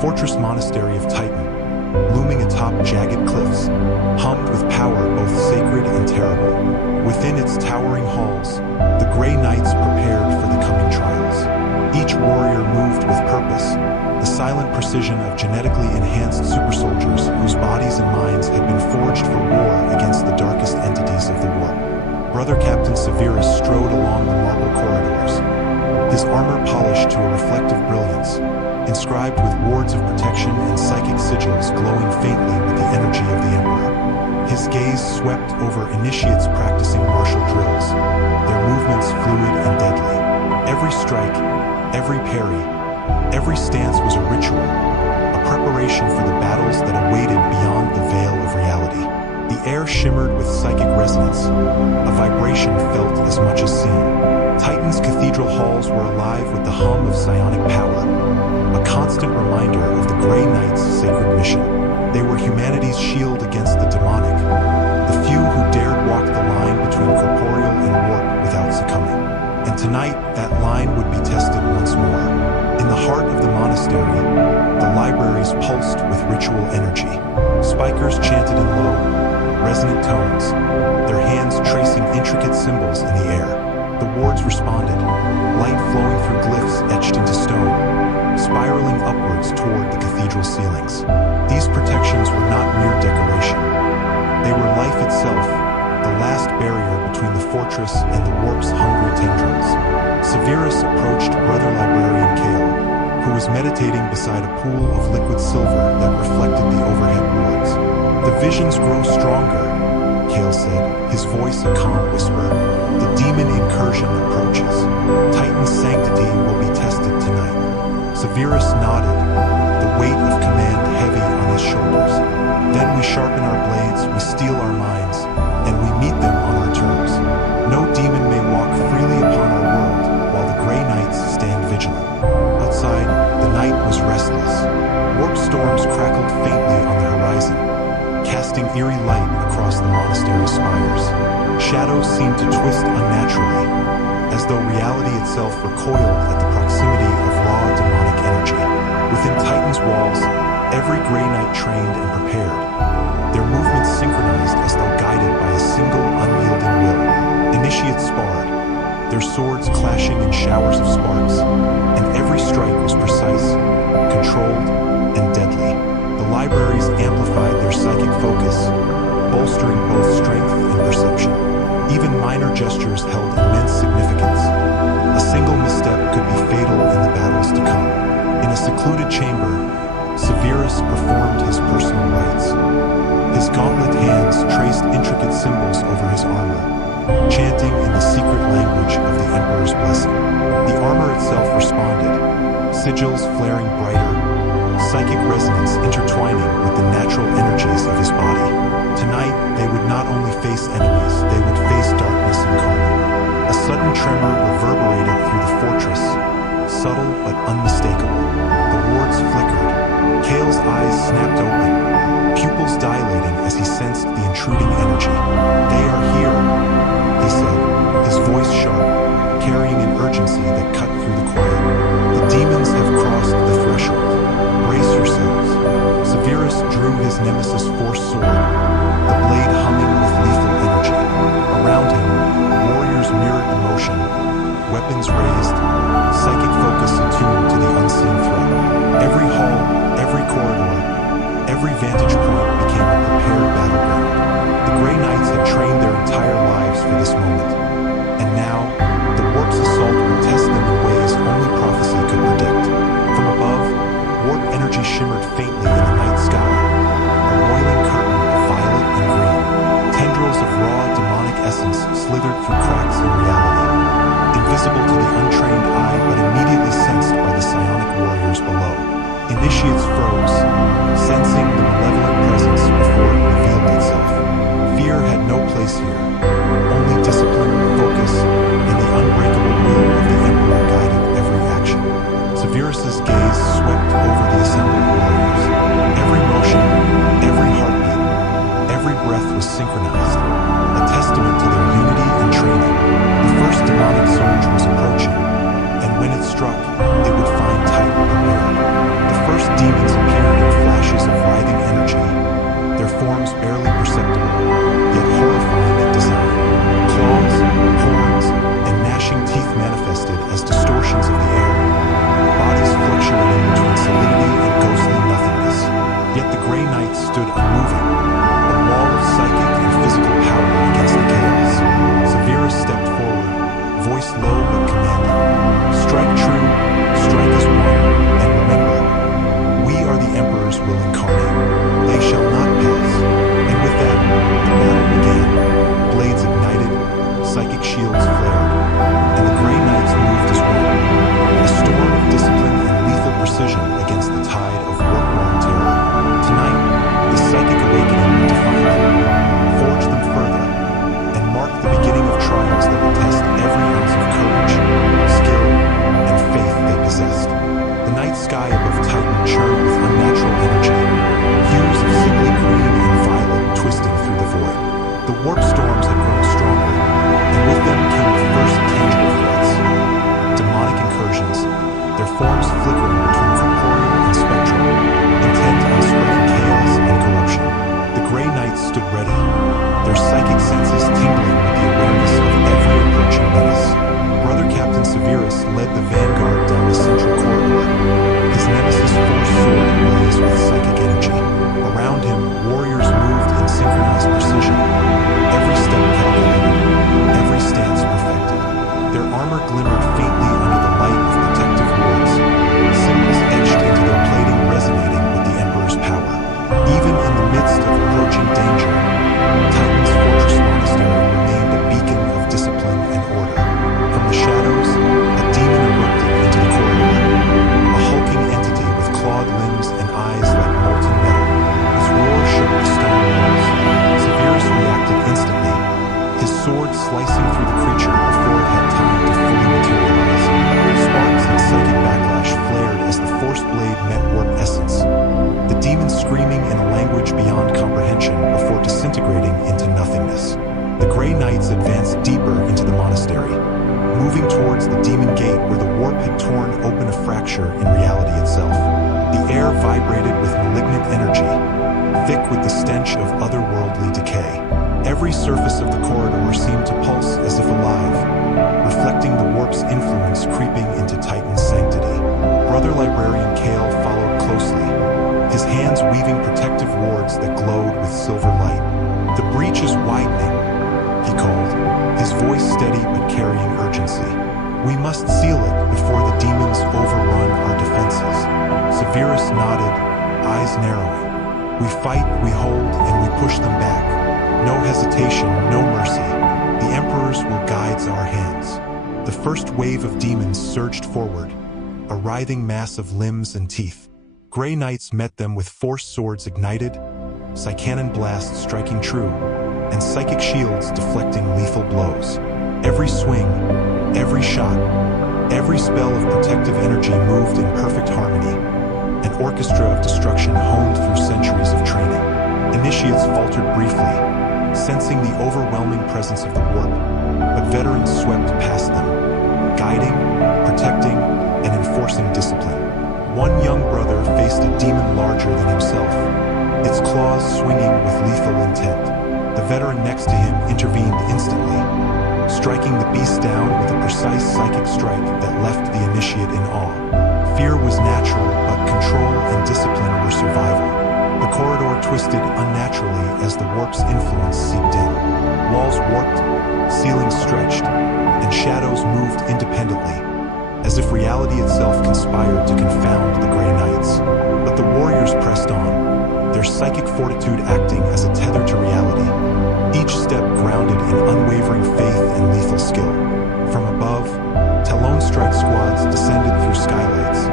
fortress monastery of Titan, looming atop jagged cliffs, hummed with power both sacred and terrible. Within its towering halls, the Grey Knights prepared for the coming trials. Each warrior moved with purpose, the silent precision of genetically enhanced super soldiers whose bodies and minds had been forged for war against the darkest entities of the warp. Brother Captain Severus strode along the marble corridors, his armor polished to a reflective brilliance, inscribed with wards of protection and psychic sigils glowing faintly with the energy of the Emperor. His gaze swept over initiates practicing martial drills, their movements fluid and deadly. Every strike, every parry, every stance was a ritual, a preparation for the battles that awaited beyond the veil of reality. The air shimmered with psychic resonance, a vibration felt as much as seen. Titan's cathedral halls were alive with the hum of psionic power, a constant reminder of the Grey Knights' sacred mission. They were humanity's shield against the demonic, the few who dared walk the line between corporeal and warp without succumbing. And tonight, that line would be tested once more. In the heart of the monastery, the libraries pulsed with ritual energy. Spikers chanted in low, resonant tones, their hands tracing intricate symbols in the air. The wards responded, light flowing through glyphs etched into stone, spiraling upwards toward the cathedral ceilings. These protections were not mere decoration. They were life itself, the last barrier between the fortress and the warp's hungry tendrils. Severus approached Brother Librarian Kale, who was meditating beside a pool of liquid silver that reflected the overhead wards. "The visions grow stronger," Kale said, his voice a calm whisper. "The demon incursion approaches. Titan's sanctity will be tested tonight." Severus nodded, the weight of command heavy on his shoulders. "Then we sharpen our blades, we steel our minds, and we meet them on our terms. No demon may walk freely upon our world, while the Grey Knights stand vigilant." Outside, the night was restless. Warp storms crackled faintly on the horizon, casting eerie light across the monastery spires. Shadows seemed to twist unnaturally, as though reality itself recoiled at the proximity of raw demonic energy. Within Titan's walls, every Grey Knight trained and prepared, their movements synchronized as though guided by a single unyielding will. Initiates sparred, their swords clashing in showers of sparks, and every strike was precise, controlled, and deadly. The libraries amplified their psychic focus, bolstering both strength and perception. Even minor gestures held immense significance. A single misstep could be fatal in the battles to come. In a secluded chamber, Severus performed his personal rites. His gauntlet hands traced intricate symbols over his armor, chanting in the secret language of the Emperor's blessing. The armor itself responded, sigils flaring brighter, psychic resonance intertwining with the natural energies of his body. Tonight, they would not only face enemies, they would face darkness incarnate. A sudden tremor reverberated through the fortress, subtle but unmistakable. The wards flickered. Kale's eyes snapped open, pupils dilating as he sensed the intruding energy. "They are here," he said, his voice sharp, carrying an urgency that cut through the quiet. "The demons have crossed the threshold. Brace yourselves." Severus drew his nemesis force sword, the blade humming with lethal energy. Around him, warriors mirrored the motion, weapons raised, psychic focus attuned to the unseen threat. Every hall, every corridor, every vantage point became a prepared battleground. The Grey Knights had trained their entire lives for this moment, and now, the warp's assault would test them in ways only prophecy could predict. From above, warp energy shimmered faintly in the night sky, a roiling curtain of violet and green. Tendrils of raw demonic essence slithered through cracks in reality, invisible to the untrained eye but immediately sensed by the psionic warriors below. Initiates froze, sensing the malevolent presence before it revealed itself. Fear had no place here. Only discipline, focus, and the unbreakable will of the Emperor guided every action. Severus's gaze swept over the assembled warriors. Every motion, every heartbeat, every breath was synchronized, a testament to their unity and training. The first demonic surge was approaching, and when it struck, it would find Titan prepared. The first demons will incarnate. They shall not pass. And with that, the battle began. Blades ignited, psychic shields flared, and the Grey Knights moved as one. A storm of discipline and lethal precision against the tide of warp-worn terror. Tonight, the psychic awakening would define them, forge them further, and mark the beginning of trials that will test every ounce of courage, skill, and faith they possessed. The night sky above Titan churned with unnatural energy, hues of sickly green and violet twisting through the void. The warp storms had grown stronger, and with them came the first tangible threats. Demonic incursions, their forms flickering between corporeal and spectral, intent on spreading chaos and corruption. The Grey Knights stood ready, their psychic senses tingling with the awareness of every approaching menace. Brother Captain Severus led the vanguard down the central corridor, his nemesis force sword ablaze with psychic energy. Around him, warriors moved in synchronized precision, every step calculated, every stance perfected. Their armor glimmered faintly under the light of protective wards, symbols etched into their plating resonating with the Emperor's power. Even in the midst of approaching danger, Titan's fortress monastery remained a beacon of discipline and order. From the shadows, a demon erupted into the corridor, a hulking entity with clawed limbs and eyes like molten metal. His roar shook the stone walls. Severus reacted instantly, his sword slicing through the creature before it had time to fully materialize. Sparks and psychic backlash flared as the force blade met warp essence, the demon screaming in a language beyond comprehension before disintegrating into nothingness. The Grey Knights advanced deeper into the monastery, moving towards the demon gate where the warp had torn open a fracture in reality itself. The air vibrated with malignant energy, thick with the stench of otherworldly decay. Every surface of the corridor seemed to pulse as if alive, reflecting the warp's influence creeping into Titan's sanctity. Brother Librarian Kale followed closely, his hands weaving protective wards that glowed with silver light. "The breach is widening," he called, his voice steady but carrying urgency. "We must seal it before the demons overrun our defenses." Severus nodded, eyes narrowing. "We fight, we hold, and we push them back. No hesitation, no mercy. The Emperor's will guide our hands." The first wave of demons surged forward, a writhing mass of limbs and teeth. Grey Knights met them with force swords ignited, psy-cannon blasts striking true, and psychic shields deflecting lethal blows. Every swing, every shot, every spell of protective energy moved in perfect harmony, an orchestra of destruction honed through centuries of training. Initiates faltered briefly, sensing the overwhelming presence of the warp, but veterans swept past them, guiding, protecting, and enforcing discipline. One young brother faced a demon larger than himself, its claws swinging with lethal intent. The veteran next to him intervened instantly, striking the beast down with a precise psychic strike that left the initiate in awe. Fear was natural, but control and discipline were survival. The corridor twisted unnaturally as the warp's influence seeped in. Walls warped, ceilings stretched, and shadows moved independently, as if reality itself conspired to confound the Grey Knights. But the warriors pressed on, their psychic fortitude acting as a tether to reality, each step grounded in unwavering faith and lethal skill. From above, Talon strike squads descended through skylights,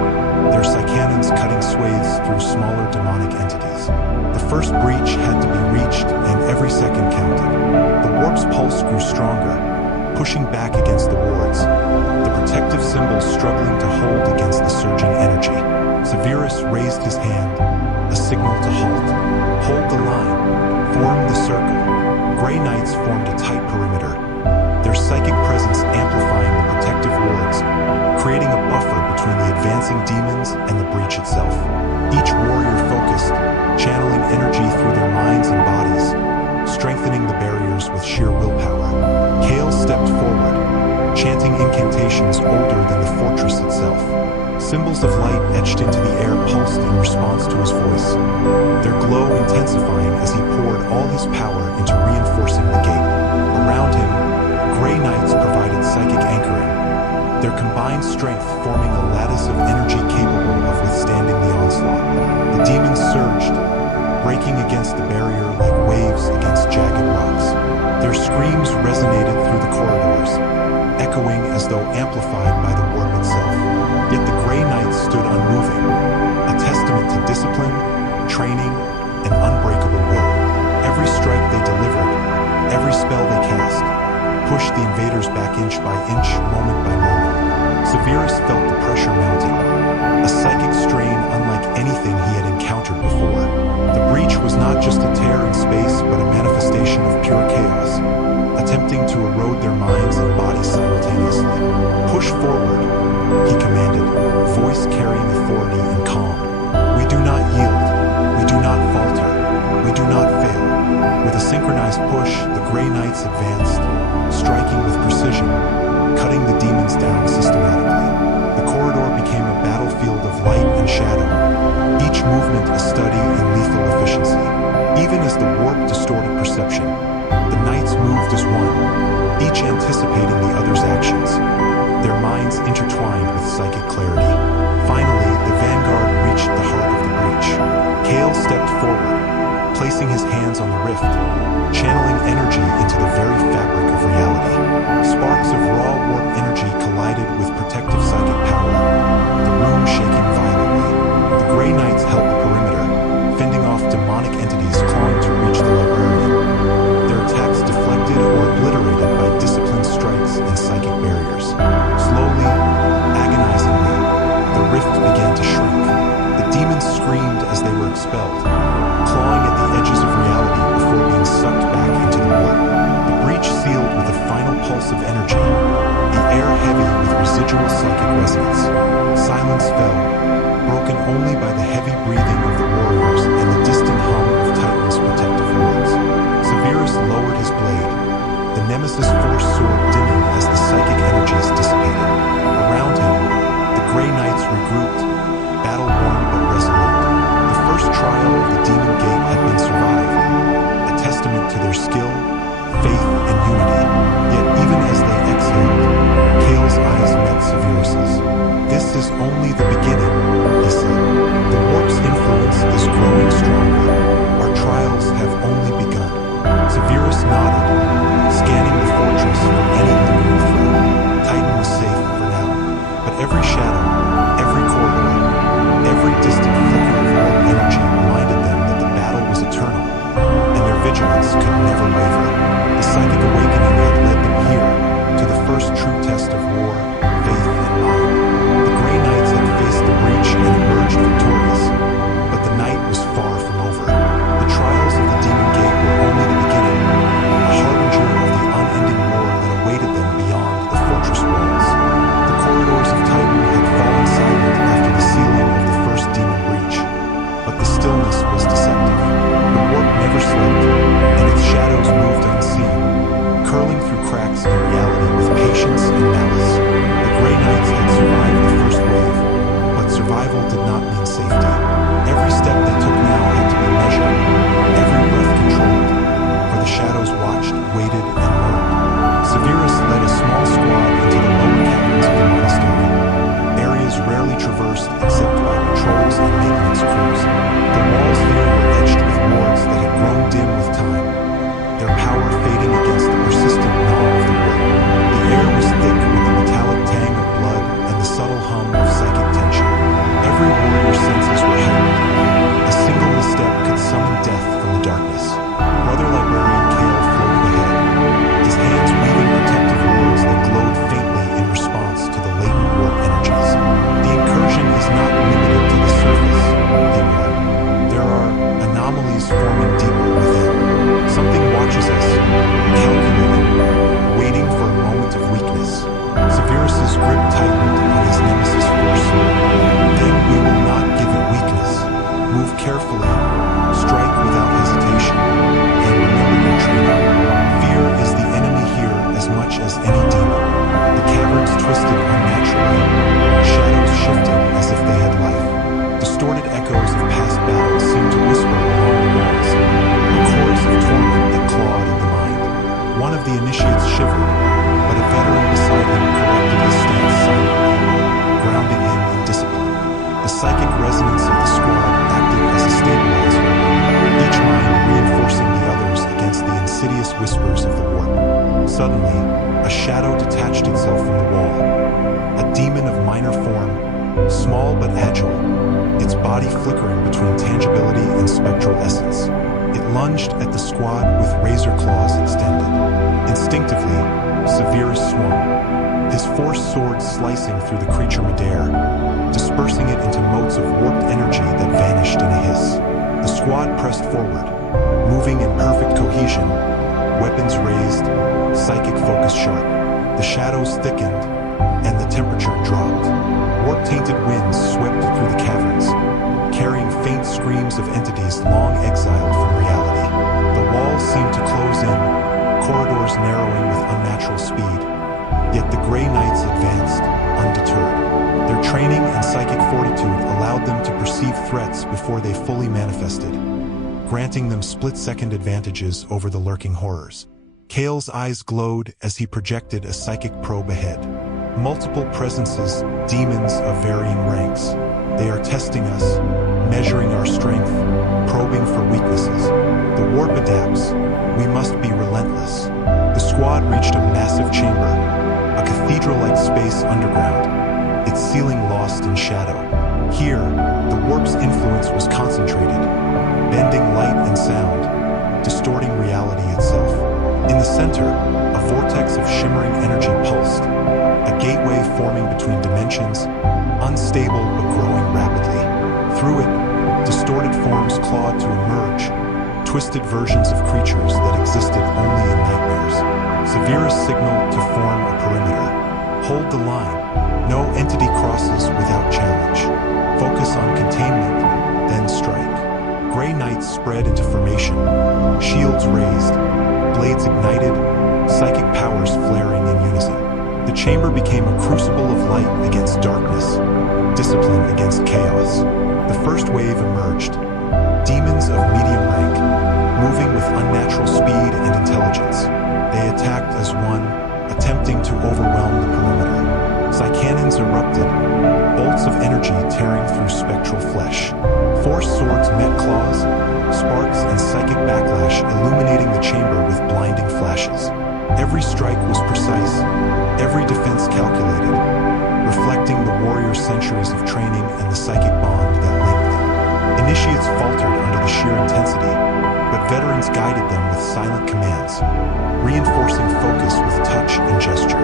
their psy-cannons cutting swathes through smaller demonic entities. The first breach had to be reached, and every second counted. The warp's pulse grew stronger, pushing back against the wards, the protective symbols struggling to hold against the surging energy. Severus raised his hand, a signal to halt. "Hold the line. Form the circle." Grey Knights formed a tight perimeter, their psychic presence amplifying the protective wards, creating a buffer between the advancing demons and the breach itself. Each warrior focused, channeling energy through their minds and bodies, strengthening the barriers with sheer willpower. Kale stepped forward, chanting incantations older than the fortress itself. Symbols of light etched into the air pulsed in response to his voice, their glow intensifying as he poured all his power into reinforcing the gate. Around him, Grey Knights provided psychic anchoring, their combined strength forming a lattice of energy capable of withstanding the onslaught. onslaught. The demons surged, breaking against the barrier like waves against jagged rocks. Their screams resonated through the corridors, echoing as though amplified by the warp itself. Yet the Grey Knights stood unmoving, a testament to discipline, training, and unbreakable will. Every strike they delivered, every spell they cast, pushed the invaders back inch by inch, moment by moment. Severus felt the pressure mounting, a psychic strain unlike anything he had encountered before. The breach was not just a tear in space, but a manifestation of pure chaos, attempting to erode their minds and bodies simultaneously. "Push forward," he commanded, voice carrying authority and calm. "We do not yield. We do not falter. We do not fail." With a synchronized push, the Grey Knights advanced, striking with precision, cutting the demons down systematically. The corridor became a battlefield of light and shadow, each movement a study in lethal efficiency. Even as the warp distorted perception, the knights moved as one, each anticipating the other's actions, their minds intertwined with psychic clarity. Finally, the vanguard reached the heart of the breach. Kale stepped forward, placing his hands on the rift, channeling energy into the very fabric of reality. Sparks of raw warp energy collided with protective psychic power, the room shaking violently. The Grey Knights held the perimeter, fending off demonic entities clawing to reach the librarian. Their attacks deflected or obliterated by disciplined strikes and psychic barriers. Slowly, agonizingly, the rift began to shrink. The demons screamed as they were expelled, clawing at the edges of reality before being sucked back into the warp. The breach sealed with a final pulse of energy, the air heavy with residual psychic resonance. Silence fell, broken only by the heavy breathing of the warriors and the distant hum of Titan's protective wards. Severus lowered his blade, the nemesis force sword dimming as the psychic energies dissipated. Around him, the Grey Knights regrouped, battle-worn but resolute. The first trial of the Demon Gate had been survived, a testament to their skill, faith, and unity. Yet even as they exhaled, Kale's eyes met Severus's. "This is only the beginning," he said. "The warp's influence is growing stronger. Our trials have only begun." Severus nodded, scanning the fortress for any lingering threat. Titan was safe for now, but every shadow, every corridor, every distant flicker of warp energy reminded them that the battle was eternal, and their vigilance could never waver. The psychic awakening had led them here, to the first true test of war, faith, and mind. The Grey Knights had faced the Suddenly, a shadow detached itself from the wall. A demon of minor form, small but agile, its body flickering between tangibility and spectral essence. It lunged at the squad with razor claws extended. Instinctively, Severus swung, his forced sword slicing through the creature midair, dispersing it into motes of warped energy that vanished in a hiss. The squad pressed forward, moving in perfect cohesion, weapons raised, psychic focus sharp. The shadows thickened, and the temperature dropped. Warp-tainted winds swept through the caverns, carrying faint screams of entities long exiled from reality. The walls seemed to close in, corridors narrowing with unnatural speed. Yet the Grey Knights advanced, undeterred. Their training and psychic fortitude allowed them to perceive threats before they fully manifested, granting them split-second advantages over the lurking horrors. Kale's eyes glowed as he projected a psychic probe ahead. Multiple presences, demons of varying ranks. They are testing us, measuring our strength, probing for weaknesses. The warp adapts. We must be relentless. The squad reached a massive chamber, a cathedral-like space underground, its ceiling lost in shadow. Here, the warp's influence was concentrated, bending light and sound, distorting reality itself. In the center, a vortex of shimmering energy pulsed, a gateway forming between dimensions, unstable but growing rapidly. Through it, distorted forms clawed to emerge, twisted versions of creatures that existed only in nightmares. Severus signaled to form a perimeter. Hold the line. No entity crosses without challenge. Focus on containment, then strike. Grey Knights spread into formation, shields raised, blades ignited, psychic powers flaring in unison. The chamber became a crucible of light against darkness, discipline against chaos. The first wave emerged, demons of medium rank, moving with unnatural speed and intelligence. They attacked as one, attempting to overwhelm the perimeter. Psycannons erupted, bolts of energy tearing through spectral flesh. Forced swords met claws, sparks and psychic backlash illuminating the chamber with blinding flashes. Every strike was precise, every defense calculated, reflecting the warrior's centuries of training and the psychic bond that linked them. Initiates faltered under the sheer intensity, but veterans guided them with silent commands, reinforcing focus with touch and gesture.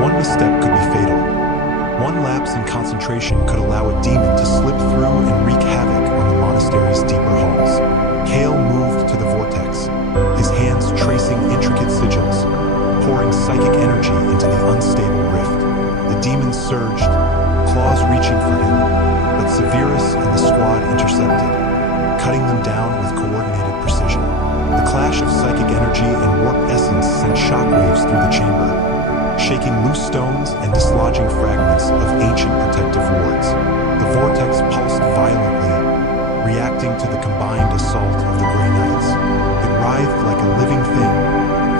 One misstep could be fatal. One lapse in concentration could allow a demon to slip through and wreak havoc on the monastery's deeper halls. Kale moved to the vortex, his hands tracing intricate sigils, pouring psychic energy into the unstable rift. The demon surged, claws reaching for him, but Severus and the squad intercepted, cutting them down with coordinated precision. The clash of psychic energy and warp essence sent shockwaves through the chamber, shaking loose stones and dislodging fragments of ancient protective wards. The vortex pulsed violently, reacting to the combined assault of the Grey Knights. It writhed like a living thing,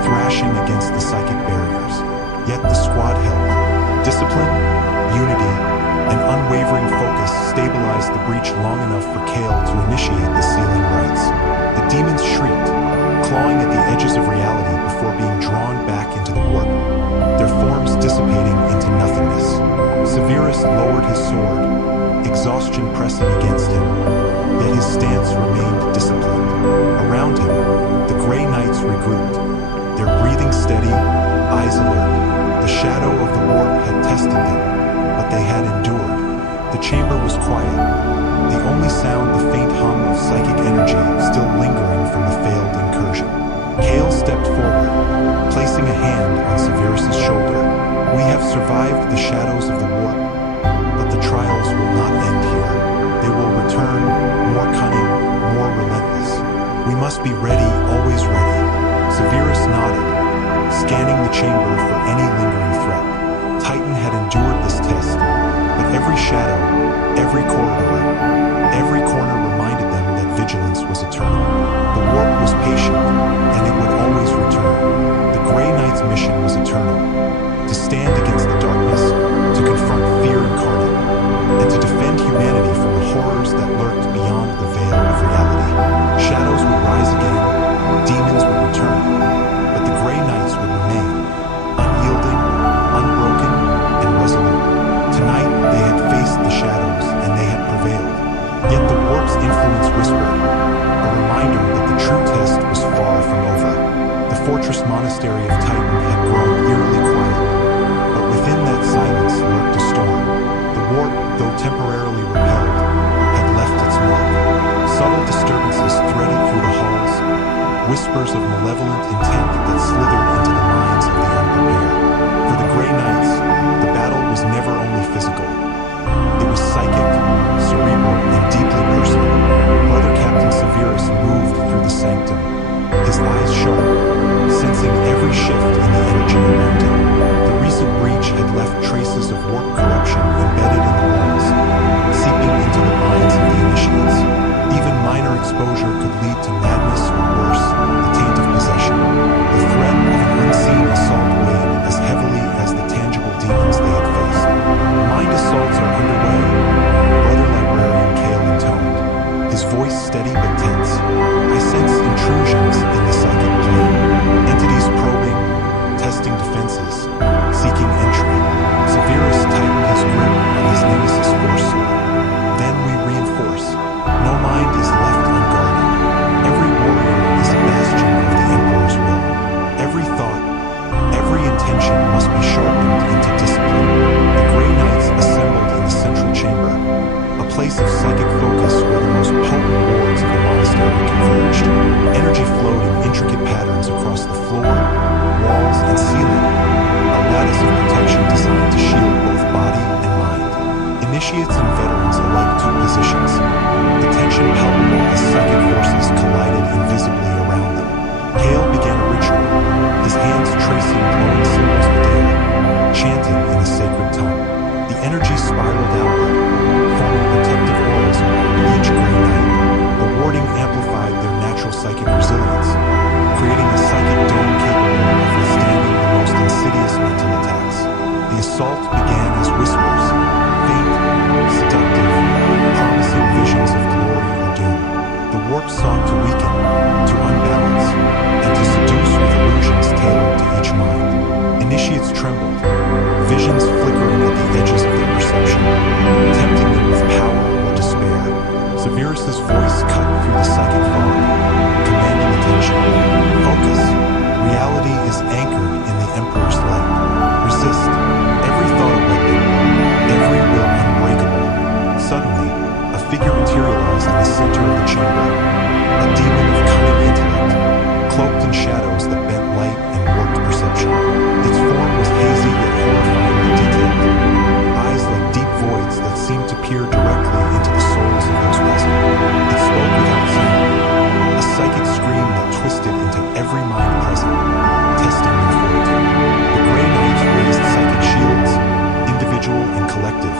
thrashing against the psychic barriers. Yet the squad held. Discipline, unity, and unwavering focus stabilized the breach long enough for Kale to initiate the sealing rites. The demons shrieked, clawing at the edges of reality before being drawn back into the warp, their forms dissipating into nothingness. Severus lowered his sword, exhaustion pressing against him, yet his stance remained disciplined. Around him, the Grey Knights regrouped, their breathing steady, eyes alert. The shadow of the warp had tested them, but they had endured. The chamber was quiet, the only sound the faint hum of psychic energy still lingering from the failed incursion. Kale stepped forward, placing a hand on Severus's shoulder. We have survived the shadows of the warp, but the trials will not end here. They will return, more cunning, more relentless. We must be ready, always ready. Severus nodded, scanning the chamber for any lingering threat. Titan had endured this test, but every shadow, every corridor, every corner reminded them that vigilance was eternal. The warp was patient, and it would always return. The Grey Knight's mission was eternal, to stand against the darkness, to confront fear incarnate, and to defend humanity from the horrors that lurked beyond the veil of reality. Shadows would rise again, demons would return, but the Grey Knights would remain, never only physical. It was psychic, cerebral, and deeply personal. Brother Captain Severus moved through the sanctum, his eyes sharp, sensing every shift in the energy around him. The recent breach had left traces of warp corruption embedded in the walls, seeping into the minds of the initiates. Even minor exposure could lead to madness or worse, the taint of possession. The threat of an unseen assault weighed as heavily as the tangible demons they had faced. Mind assaults are underway, Brother Librarian Kale intoned, his voice steady but tense. I sense intrusions in the psychic plane, entities probing, testing defenses, seeking entry. Severus tightened his grip on his nemesis force sword. Then we reinforce. No mind is left unguarded. Every warrior is a bastion of the Emperor's will. Every thought, every intention must be sharpened into discipline. The Grey Knights assembled in the central chamber, a place of psychic focus where the most potent wards of the monastery converged. Energy flowed in intricate patterns across the floor, walls, and ceiling, a lattice of protection designed to shield both body and mind. Initiates and veterans alike took positions, the tension palpable as psychic forces collided invisibly around them. Kale began a ritual, his hands tracing glowing symbols within, chanting in the sacred tongue. The energy spiraled outward, forming protective auras around each Grey Knight. The warding amplified their natural psychic resilience, creating a psychic dome capable of withstanding the most insidious mental attacks. The assault began as whispers, faint, seductive, promising visions of glory or doom. The warp sought to weaken, to unbalance, and to seduce with illusions tailored to each mind. Initiates trembled, visions flickering at the edges of their perception, tempting them with power or despair. Severus's voice cut through the psychic fog, commanding attention. Focus. Reality is anchored in the Emperor's light. Resist. Every thought a weapon, every will unbreakable. Suddenly, a figure materialized in the center of the chamber, a demon of cunning intellect, cloaked in shadows that bent light and warped perception. Its form was hazy yet horrifyingly detailed, eyes like deep voids that seemed to peer directly into the souls of those present. It spoke without sound, a psychic scream that twisted into every mind present, testing their fortitude. The Grey Knights raised psychic shields, individual and collective,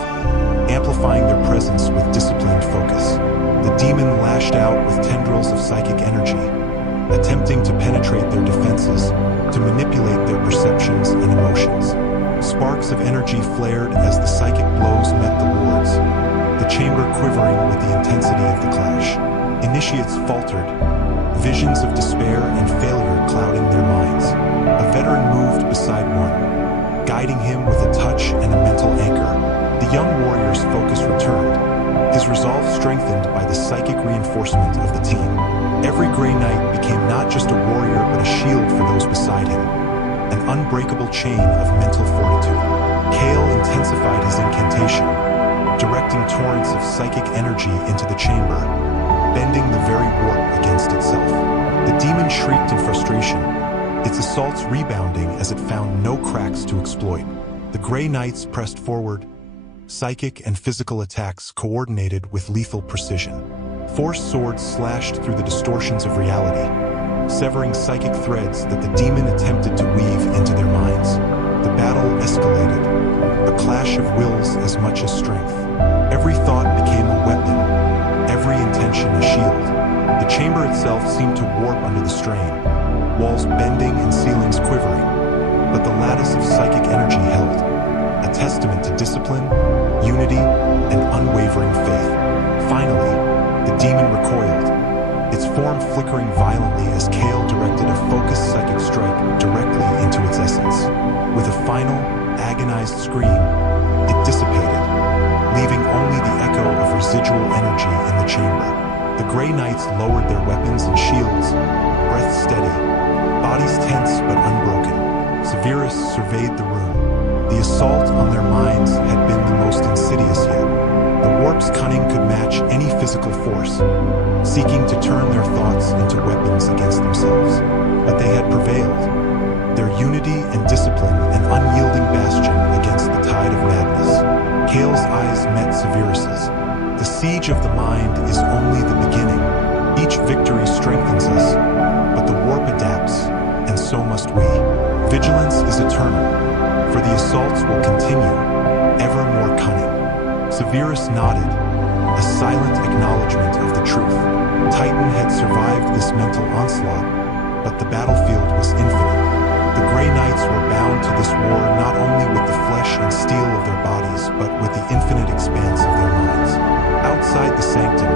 amplifying their presence with disciplined focus. The demon lashed out with tendrils of psychic energy, attempting to penetrate their defenses, to manipulate their perceptions and emotions. Sparks of energy flared as the psychic blows met the wards, the chamber quivering with the intensity of the clash. Initiates faltered, visions of despair and failure clouding their minds. A veteran moved beside one, guiding him with a touch and a mental anchor. The young warrior's focus returned, his resolve strengthened by the psychic reinforcement of the team. Every Grey Knight became not just a warrior but a shield for those beside him, an unbreakable chain of mental fortitude. Kale intensified his incantation, directing torrents of psychic energy into the chamber, bending the very warp against itself. The demon shrieked in frustration, its assaults rebounding as it found no cracks to exploit. The Grey Knights pressed forward, psychic and physical attacks coordinated with lethal precision. Force swords slashed through the distortions of reality, severing psychic threads that the demon attempted to weave into their minds. The battle escalated, a clash of wills as much as strength. Every thought became a weapon, every intention a shield. The chamber itself seemed to warp under the strain, walls bending and ceilings quivering, but the lattice of psychic energy held, a testament to discipline, unity, and unwavering faith. Finally, the demon recoiled, its form flickering violently as Kale directed a focused psychic strike directly into its essence. With a final, agonized scream, it dissipated, leaving only the echo of residual energy in the chamber. The Grey Knights lowered their weapons and shields, breath steady, bodies tense but unbroken. Severus surveyed the room. The assault on their minds had been the most insidious yet. The warp's cunning could match any physical force, seeking to turn their thoughts into weapons against themselves. But they had prevailed, their unity and discipline an unyielding bastion against the tide of madness. Kale's eyes met Severus's. The siege of the mind is only the beginning. Each victory strengthens us, but the warp adapts, and so must we. Vigilance is eternal, for the assaults will continue, ever more cunning. Severus nodded, a silent acknowledgement of the truth. Titan had survived this mental onslaught, but the battlefield was infinite. The Grey Knights were bound to this war not only with the flesh and steel of their bodies, but with the infinite expanse of their minds. Outside the sanctum,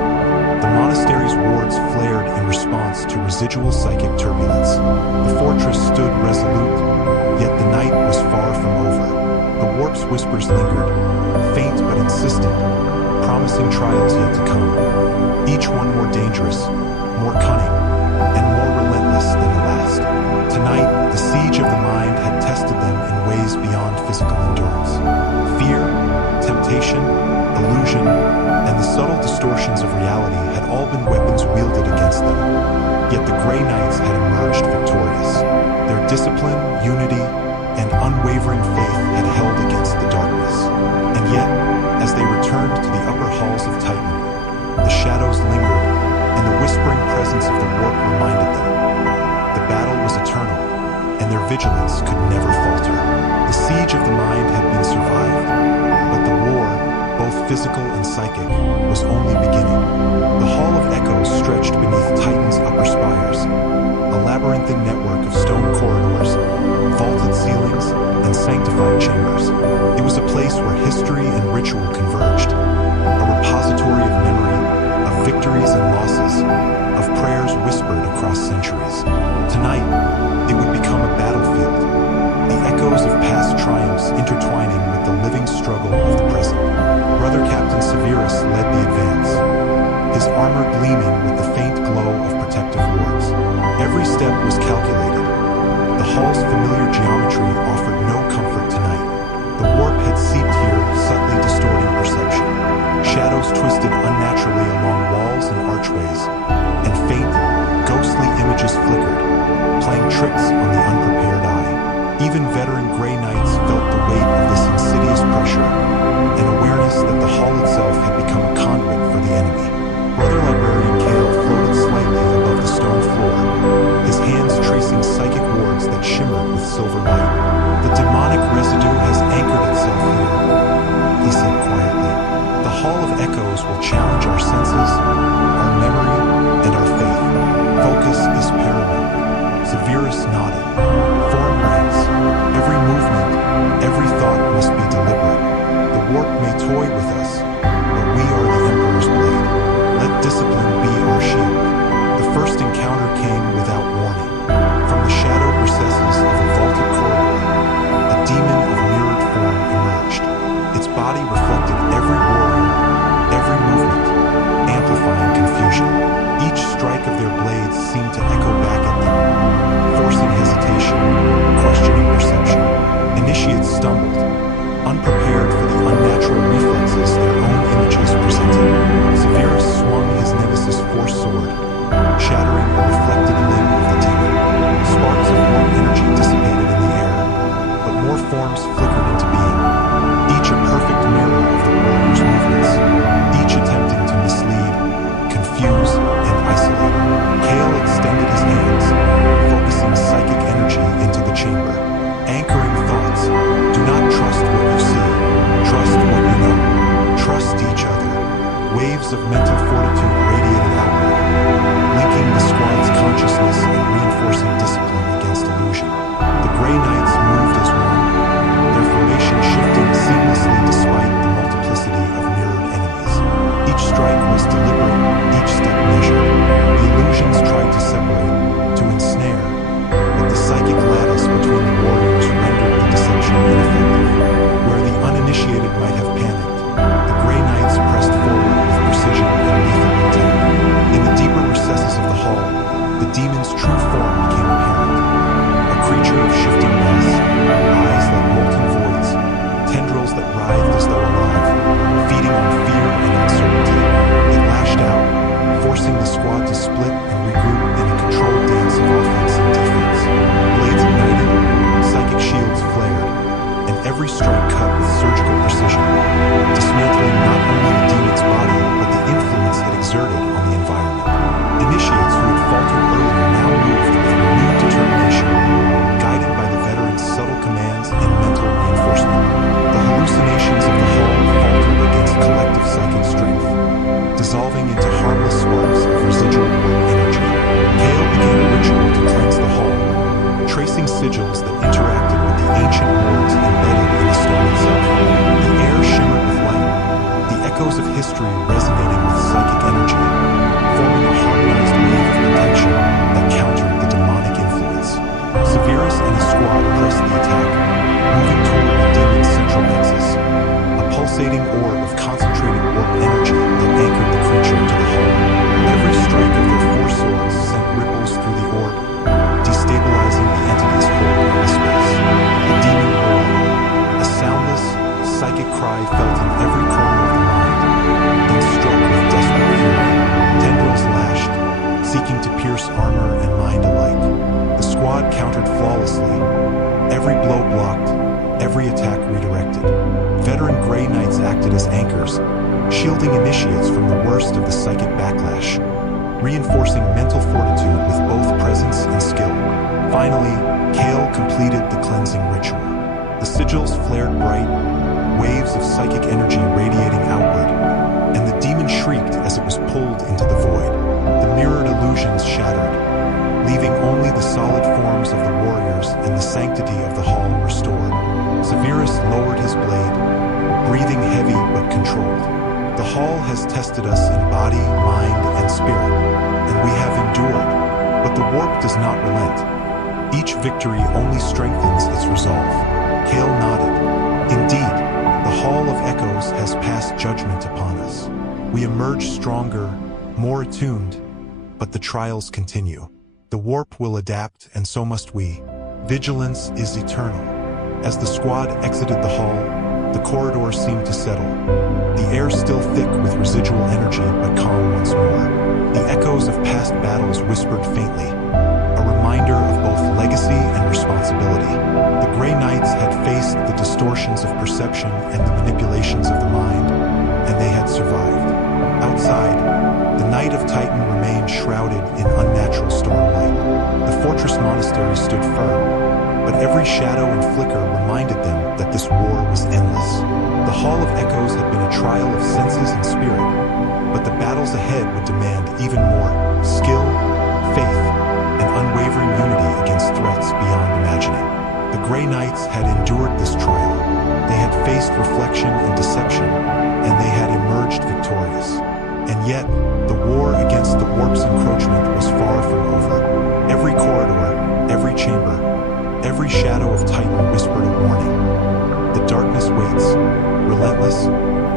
the monastery's wards flared in response to residual psychic turbulence. The fortress stood resolute, yet the night was far from over. The warp's whispers lingered, faint but insistent, promising trials yet to come. Each one more dangerous, more cunning, and more relentless than the last. Tonight, the siege of the mind had tested them in ways beyond physical endurance. Fear, temptation, illusion, and the subtle distortions of reality had all been weapons wielded against them. Yet the Grey Knights had emerged victorious. Their discipline, unity, and unwavering faith had held against the darkness. And yet, as they returned to the upper halls of Titan, the shadows lingered, and the whispering presence of the warp reminded them. The battle was eternal, and their vigilance could never falter. The siege of the mind had been survived, but the war, both physical and psychic, was only beginning. The Hall of Echoes stretched beneath Titan's upper spires, a labyrinthine network of stone corridors, vaulted ceilings, and sanctified chambers. It was a place where history and ritual converged, a repository of memory, of victories and losses, of prayers whispered across centuries. Tonight, it would become a battlefield, the echoes of past triumphs intertwining with the living struggle of the present. Brother Captain Severus led the advance, his armor gleaming with the faint glow of protective wards. Every step was calculated. The hall's familiar geometry offered no comfort tonight. The warp had seeped here, subtly distorting perception. Shadows twisted unnaturally along walls and archways, and faint, ghostly images flickered, playing tricks on the unprepared eye. Even veteran Grey Knights felt the weight of this insidious pressure, an awareness that the hall itself had become a conduit for the enemy. Brother Librarian Kale floated slightly above the stone floor, his hands tracing psychic wards that shimmered with silver light. The demonic residue has anchored itself here, he said quietly. The Hall of Echoes will challenge our senses, our memory, and our faith. Focus is paramount. Severus nodded. Form ranks. Every movement, every thought must be deliberate. The warp may toy with us, but we are the Emperor's blade. Let discipline be our shield. The first encounter came without warning. From the shadowed recesses of a vaulted corridor, a demon of mirrored form emerged. Its body reflected every warrior, every movement, amplifying confusion. Each strike of their blades seemed to echo back at them, forcing hesitation, questioning perception. Initiates stumbled, unprepared for the unnatural reflexes their own images presented. Severus swung his nemesis force sword, shattering the reflected limb of the demon. Sparks of warm energy dissipated in the air, but more forms flickered into being, each a perfect mirror of the warrior's movements, each attempting to mislead, confuse, and isolate. Kale extended his hands, focusing psychic energy into the chamber, anchoring thoughts. Do not trust what you see, trust what you know. Trust each other. Waves of mental fortitude radiated outward, linking the squad's consciousness and reinforcing discipline against illusion. The Grey Knights moved as one, their formation shifting seamlessly despite the multiplicity of mirrored enemies. Each strike was deliberate, each step measured. The illusions tried to separate, to ensnare, but the psychic lattice between the warriors rendered the deception ineffective. Where the uninitiated might have panicked, the Grey Knights pressed forward with precision and lethal intent. In the deeper recesses of the hall, the demon's true form became apparent. A creature of shifting mass, eyes like molten voids, tendrils that writhed as though alive, feeding on fear and uncertainty. It lashed out, history resonating with psychic energy, forming a harmonized wave of protection that countered the demonic influence. Severus and his squad pressed the attack, moving toward the demon's central nexus, a pulsating orb of concentrated warp energy that anchored the creature to the hull. Every strike of their four swords sent ripples through the orb, destabilizing the entity's hold on the space. The demon roared, a soundless, psychic cry felt in every corner of the mind, then struck with desperate fury. Tendrils lashed, seeking to pierce armor and mind alike. The squad countered flawlessly, every blow blocked, every attack redirected. Veteran Grey Knights acted as anchors, shielding initiates from the worst of the psychic backlash, reinforcing mental fortitude with both presence and skill. Finally, Kale completed the cleansing ritual. The sigils flared bright, waves of psychic energy radiating outward, and the demon shrieked as it was pulled into the void. The mirrored illusions shattered, leaving only the solid forms of the warriors and the sanctity of the hall restored. Severus lowered his blade, breathing heavy but controlled. The hall has tested us in body, mind, and spirit, and we have endured, but the warp does not relent. Each victory only strengthens its resolve. Kale nodded. Indeed, the Hall of Echoes has passed judgment upon us. We emerge stronger, more attuned, but the trials continue. The warp will adapt, and so must we. Vigilance is eternal. As the squad exited the hall, the corridors seemed to settle. The air still thick with residual energy, but calm once more. The echoes of past battles whispered faintly, a reminder of both legacy and responsibility. The Grey Knights had faced the distortions of perception and the manipulations of the mind, and they had survived. Outside, the Night of Titan remained shrouded in unnatural stormlight. The fortress monastery stood firm, but every shadow and flicker reminded them that this war was endless. The Hall of Echoes had been a trial of senses and spirit, but the battles ahead would demand even more skill, faith, and unwavering unity against threats beyond imagining. The Grey Knights had endured this trial. They had faced reflection and deception, and they had emerged victorious. And yet, the war against the warp's encroachment was far from over. Every corridor, every chamber, every shadow of Titan whispered a warning. The darkness waits, relentless,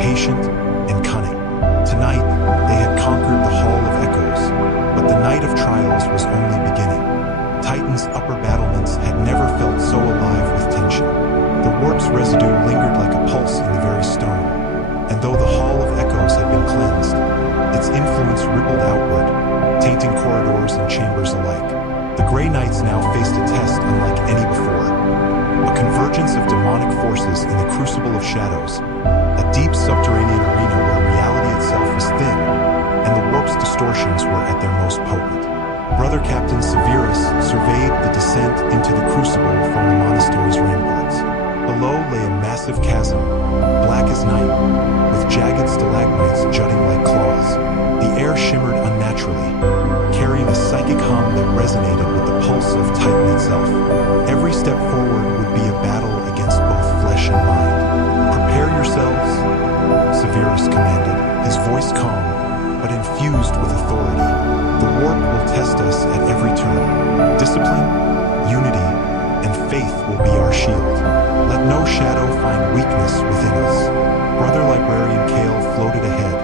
patient, and cunning. Tonight, they had conquered the Hall of Echoes, but the night of trials was only beginning. Titan's upper battlements had never felt so alive with tension. The warp's residue lingered like a pulse in the very stone, and though the Hall of Echoes had been cleansed, its influence rippled outward, tainting corridors and chambers alike. The Grey Knights now faced a test unlike any before. A convergence of demonic forces in the Crucible of Shadows, a deep subterranean arena where reality itself was thin, and the warp's distortions were at their most potent. Brother Captain Severus surveyed the descent into the Crucible from the monastery's ramparts. Below lay a massive chasm, black as night, with jagged stalagmites jutting like claws. The air shimmered unnaturally, carrying a psychic hum that resonated with the pulse of Titan itself. Every step forward would be a battle against both flesh and mind. "Prepare yourselves," Severus commanded, his voice calm, but infused with authority. "The warp will test us at every turn. Discipline, unity, and faith will be our shield. Let no shadow find weakness within us." Brother Librarian Kale floated ahead,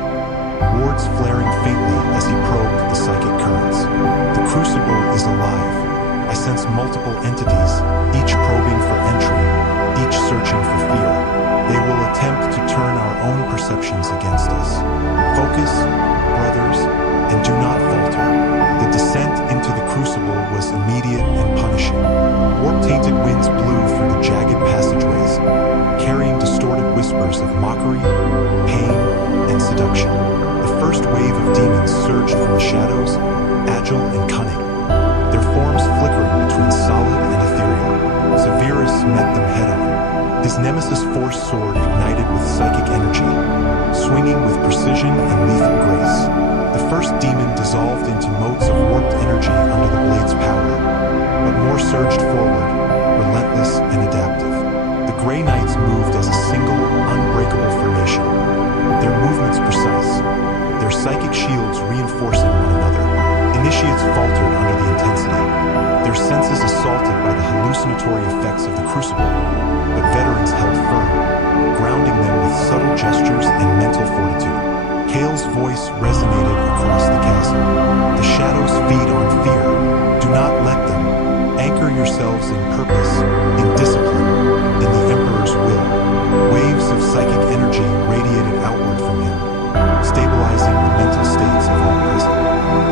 wards flaring faintly as he probed the psychic currents. "The Crucible is alive. I sense multiple entities, each probing for entry, each searching for fear. They will attempt to turn our own perceptions against us. Focus, brothers, and do not falter." The descent into the Crucible was immediate and punishing. Warp-tainted winds blew through the jagged passageways, carrying distorted whispers of mockery, pain, and seduction. The first wave of demons surged from the shadows, agile and cunning, their forms flickering between solid and ethereal. Severus met them head-on, his nemesis force sword ignited with psychic energy, swinging with precision and lethal grace. The first demon dissolved into motes of warped energy under the blade's power, but more surged forward, relentless and adaptive. The Grey Knights moved as a single, unbreakable formation, their movements precise, psychic shields reinforcing one another. Initiates faltered under the intensity, their senses assaulted by the hallucinatory effects of the Crucible, but veterans held firm, grounding them with subtle gestures and mental fortitude. Kale's voice resonated across the chasm. The shadows feed on fear. Do not let them. Anchor yourselves in purpose, in discipline, in the Emperor's will. Waves of psychic energy radiated outward from him, stabilizing the mental states of all present.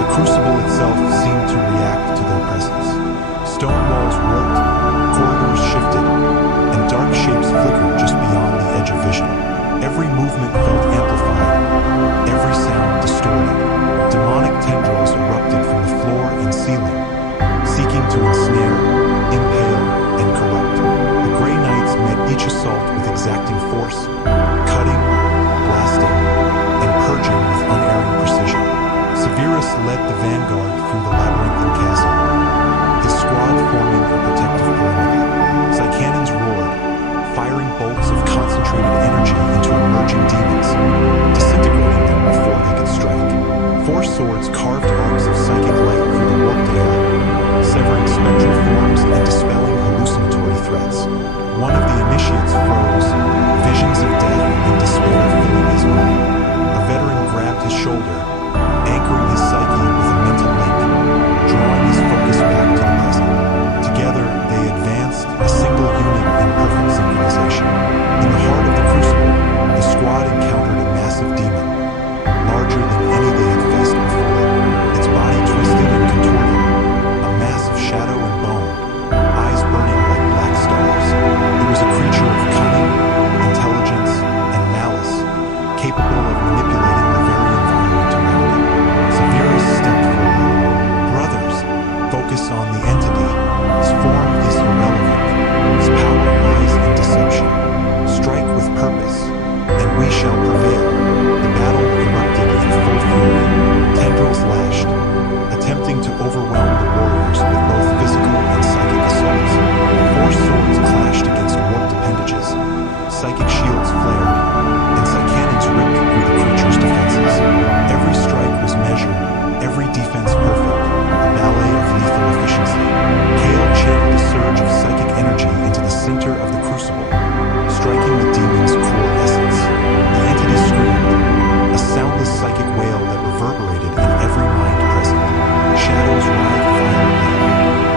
The Crucible itself seemed to react to their presence. Stone walls warped, corridors shifted, and dark shapes flickered just beyond the edge of vision. Every movement felt amplified, every sound distorted. Demonic tendrils erupted from the floor and ceiling, seeking to ensnare, impale, and corrupt. The Grey Knights met each assault with exacting force, cutting, blasting, and purging with unerring precision. Severus led the vanguard through the labyrinthine chasm, his squad forming a protective perimeter. Cannons roared, firing bolts of concentrated energy into emerging demons, disintegrating them before they could strike. Four swords carved arcs of psychic light through the warped air, severing spectral forms and dispelling hallucinatory threats. One of the initiates froze, visions of death and despair filling his mind. A veteran grabbed his shoulder, anchoring his psyche with a mental link, drawing his focus back to the present. Together, they advanced, a single unit in perfect synchronization. In the heart of the Crucible, the squad encountered a massive demon, larger than any they had faced before. Its body twisted and contorted, a mass of shadow and bone, eyes burning like black stars. It was a creature of cunning, intelligence, and malice, capable of manipulating the very environment around it. Severus stepped forward. Brothers, focus on the entity. Its form is irrelevant. Its power lies in deception. Strike with purpose, and we shall prevail. The battle erupted in full fury. Tendrils lashed, attempting to overwhelm the warriors with both physical and psychic assaults. Four swords clashed against warped appendages. Psychic shields flared, and cannons ripped through the creature's defenses. Every strike was measured, every defense perfect, a ballet of lethal efficiency. Kale channeled a surge of psychic energy into the center of the Crucible, striking the demon's core essence. The entity screamed, a soundless psychic wail that reverberated in every mind present. Shadows writhed violently,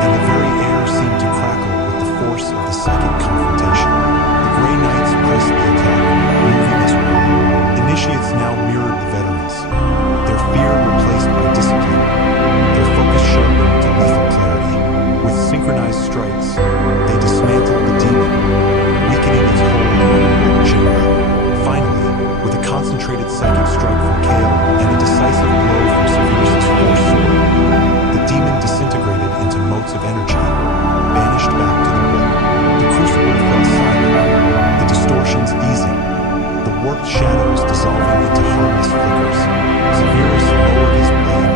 and the very air seemed to crackle with the force of the psychic confrontation. The Grey Knights pressed the attack, moving as one. Initiates now mirrored the veterans, their fear replaced by discipline, their focus sharpened to lethal clarity. With synchronized strikes, they dismantled the demon, weakening its hold on the warped chamber. Finally, with a concentrated psychic strike from Kale and a decisive blow from Severus' fourth sword, the demon disintegrated into motes of energy, vanished back to the warp. The Crucible fell silent, the distortions easing, the warped shadows dissolving into harmless flickers. Severus lowered his blade,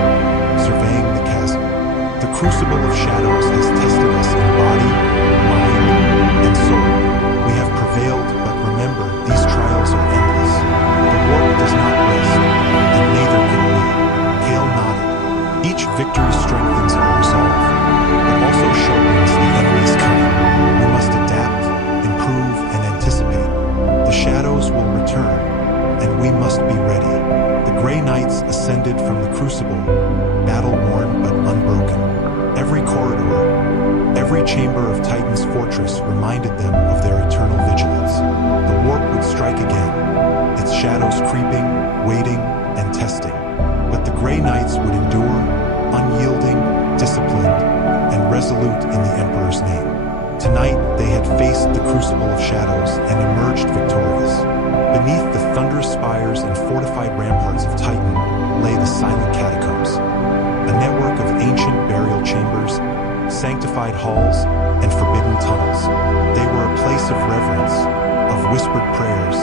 surveying the chasm. The Crucible of Shadows has tested us in body, mind, and soul. We have prevailed, but remember, these trials are endless. The warp does not rest, and neither can we. Kale nodded. Each victory strengthens our resolve, but also sharpens the enemy's cunning. We must adapt, improve, and anticipate. The shadows will return, and we must be ready. The Grey Knights ascended from the Crucible, battle-worn but unbroken. Every corridor, every chamber of Titan's fortress reminded them of their eternal vigilance. The warp would strike again, its shadows creeping, waiting, and testing. But the Grey Knights would endure, unyielding, disciplined, and resolute in the Emperor's name. Tonight, they had faced the Crucible of Shadows and emerged victorious. Beneath the thunderous spires and fortified ramparts of Titan lay the Silent Catacombs, a network of ancient burial chambers, sanctified halls, and forbidden tunnels. They were a place of reverence, of whispered prayers,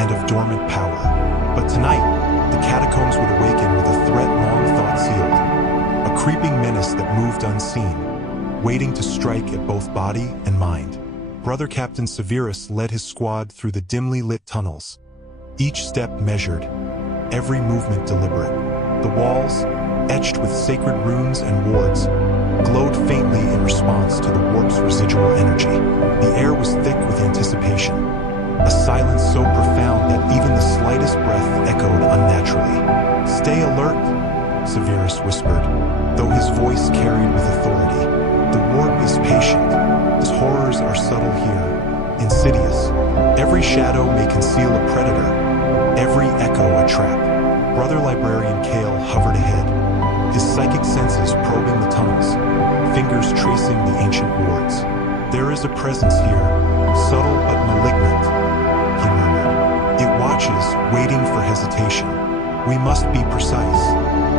and of dormant power. But tonight, the catacombs would awaken with a threat long thought sealed, a creeping menace that moved unseen, waiting to strike at both body and mind. Brother Captain Severus led his squad through the dimly lit tunnels, each step measured, every movement deliberate. The walls, etched with sacred runes and wards, glowed faintly in response to the warp's residual energy. The air was thick with anticipation, a silence so profound that even the slightest breath echoed unnaturally. "Stay alert," Severus whispered, though his voice carried with authority. "The warp is patient. Its horrors are subtle here, insidious. Every shadow may conceal a predator, every echo a trap." Brother Librarian Kale hovered ahead, his psychic senses probing the tunnels, fingers tracing the ancient wards. "There is a presence here, subtle but malignant," he murmured. "It watches, waiting for hesitation. We must be precise.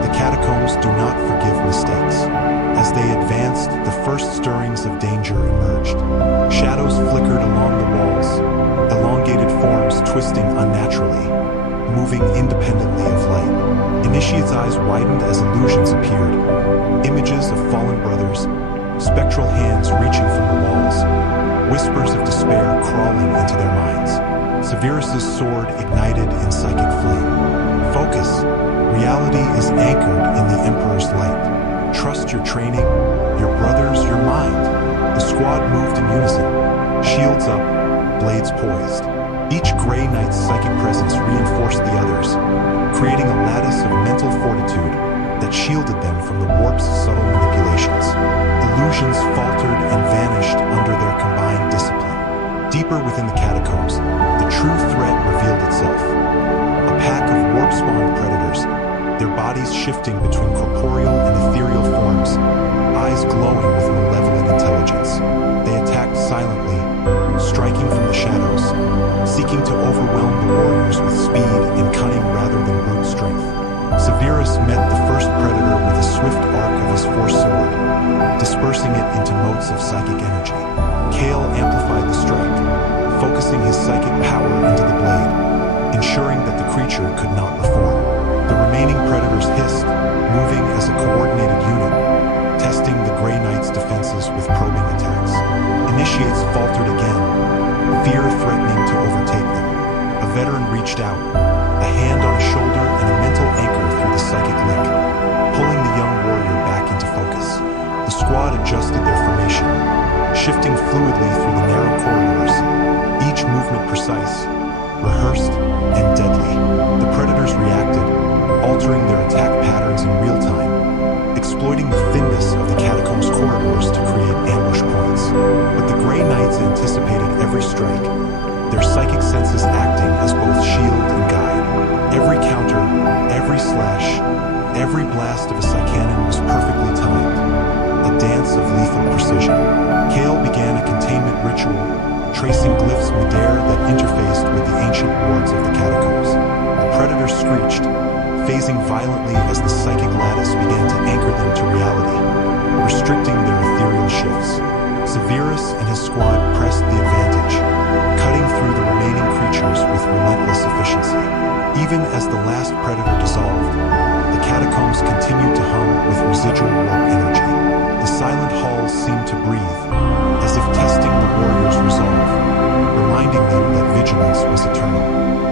The catacombs do not forgive mistakes." As they advanced, the first stirrings of danger emerged. Shadows flickered along the walls, elongated forms twisting unnaturally, moving independently of light. Initiate's eyes widened as illusions appeared, images of fallen brothers, spectral hands reaching from the walls, whispers of despair crawling into their minds. Severus's sword ignited in psychic flame. "Focus. Reality is anchored in the Emperor's light. Trust your training, your brothers, your mind." The squad moved in unison, shields up, blades poised. Each Grey Knight's psychic presence reinforced the others, creating a lattice of mental fortitude that shielded them from the warp's subtle manipulations. Illusions faltered and vanished under their combined discipline. Deeper within the catacombs, the true threat revealed itself. A pack of warp-spawned predators, their bodies shifting between corporeal and ethereal forms, eyes glowing with malevolent intelligence. They attacked silently, striking from the shadows, seeking to overwhelm the warriors with speed and cunning rather than brute strength. Severus met the first predator with a swift arc of his force sword, dispersing it into motes of psychic energy. Kale amplified the strike, focusing his psychic power into the blade, ensuring that the creature could not reform. The remaining predators hissed, moving as a coordinated unit, testing the Grey Knight's defenses with probing attacks. Initiates faltered again, fear threatening to overtake them. A veteran reached out, a hand on a shoulder and a mental anchor through the psychic link, pulling the young warrior back into focus. The squad adjusted their formation, shifting fluidly through the narrow corridors, each movement precise, rehearsed, and deadly. The predators reacted, altering their attack patterns in real time, exploiting the thinness of the catacombs corridors to create ambush points. But the Grey Knights anticipated every strike, their psychic senses acting as both shield and guide. Every counter, every slash, every blast of a psycanon was perfectly timed, a dance of lethal precision. Kale began a containment ritual, tracing glyphs midair that interfaced with the ancient wards of the catacombs. The predators screeched, phasing violently as the psychic lattice began to anchor them to reality, restricting their ethereal shifts. Severus and his squad pressed the advantage, cutting through the remaining creatures with relentless efficiency. Even as the last predator dissolved, the catacombs continued to hum with residual warp energy. The silent halls seemed to breathe, as if testing the warriors' resolve, reminding them that vigilance was eternal.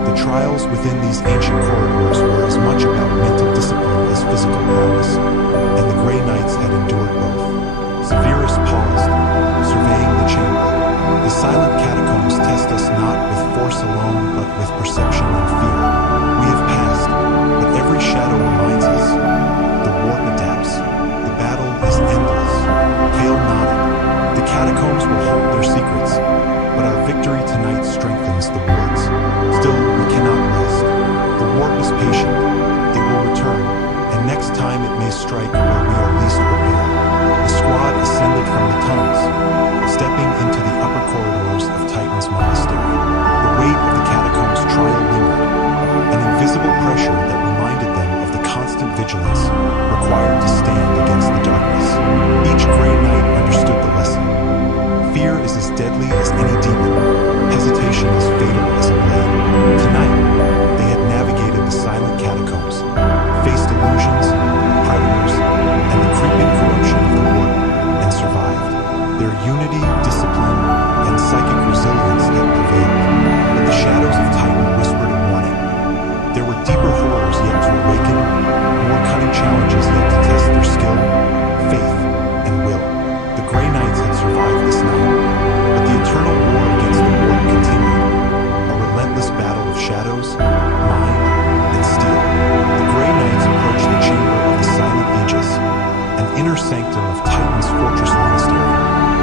The trials within these ancient corridors were as much about mental discipline as physical prowess, and the Grey Knights had endured both. Severus paused, surveying the chamber. "The silent catacombs test us not with force alone, but with perception and fear. We have passed, but every shadow reminds us. The warp adapts. The battle is endless." Kale nodded. "The catacombs will hold their secrets, but our victory tonight strengthens the wards. Still, we cannot rest. The warp is patient. It will return, and next time it may strike where we are least prepared." The squad ascended from the tunnels, stepping into the upper corridors of Titan's monastery. The weight of the catacombs' trial lingered, an invisible pressure that reminded them of the constant vigilance required to stand against the darkness. Each Grey Knight understood the lesson. Fear is as deadly as any demon. Hesitation is fatal as a blade. Tonight, they had navigated the silent catacombs, faced illusions, predators, and the creeping corruption of the warp, and survived. Their unity, discipline, and psychic resilience had prevailed, but the shadows of Titan whispered a warning. There were deeper horrors this night, but the eternal war against the warp continued, a relentless battle of shadows, mind, and steel. The Grey Knights approached the chamber of the Silent Aegis, an inner sanctum of Titan's fortress monastery,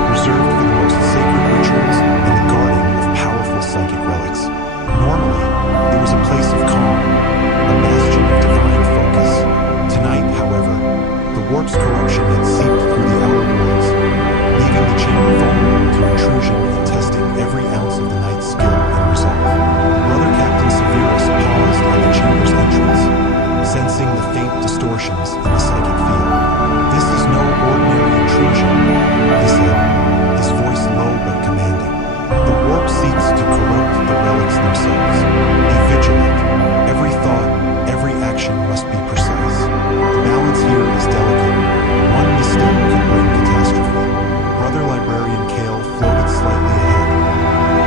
reserved for the most sacred rituals and the guarding of powerful psychic relics. Normally, it was a place of calm, a bastion of divine focus. Tonight, however, the warp's corruption had seeped through the outer walls, leaving the chamber vulnerable to intrusion and testing every ounce of the knight's skill and resolve. Brother Captain Severus paused at the chamber's entrance, sensing the faint distortions in the psychic field. "This is no ordinary intrusion," he said, his voice low but commanding. "The warp seeks to corrupt the relics themselves. Be vigilant. Every thought, every action must be precise. The balance here is delicate. One mistake could bring catastrophe." Brother Librarian Kale floated slightly ahead,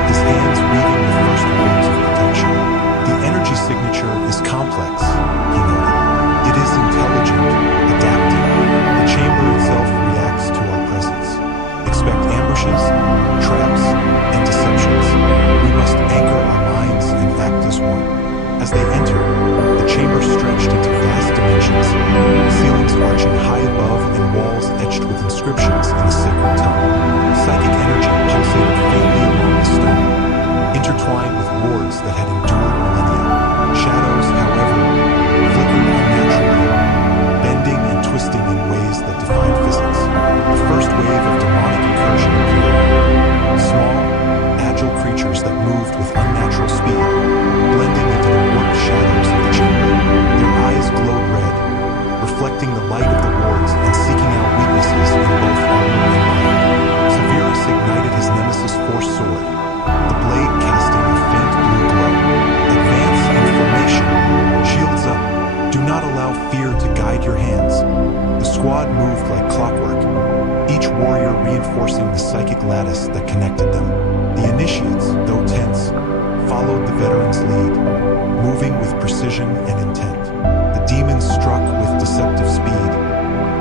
his hands weaving the first words of protection. "The energy signature is complex," he noted. "It is intelligent, adaptive. The chamber itself reacts to our presence. Expect ambushes, traps, and deceptions. We must anchor our minds and act as one." As they entered, the chamber stretched into vast dimensions, ceilings arching high above and walls etched with inscriptions in the sacred tongue. Psychic energy pulsated faintly along the stone, intertwined with wards that had endured millennia. Shadows, however, flickered unnaturally, bending and twisting in ways that defied physics. The first wave of demonic incursion appeared. Small, agile creatures that moved with unnatural speed, blending into the warped shadows of the chamber. Their eyes glowed red, reflecting the light of the wards and seeking out weaknesses in both armor and mind. Severus ignited his nemesis Force Sword, the blade casting a faint blue glow. "Advance in formation. Shields up. Do not allow fear to guide your hands." The squad moved like clockwork, each warrior reinforcing the psychic lattice that connected them. The initiates, though tense, followed the veterans' lead, moving with precision and intent. The demons struck with deceptive speed,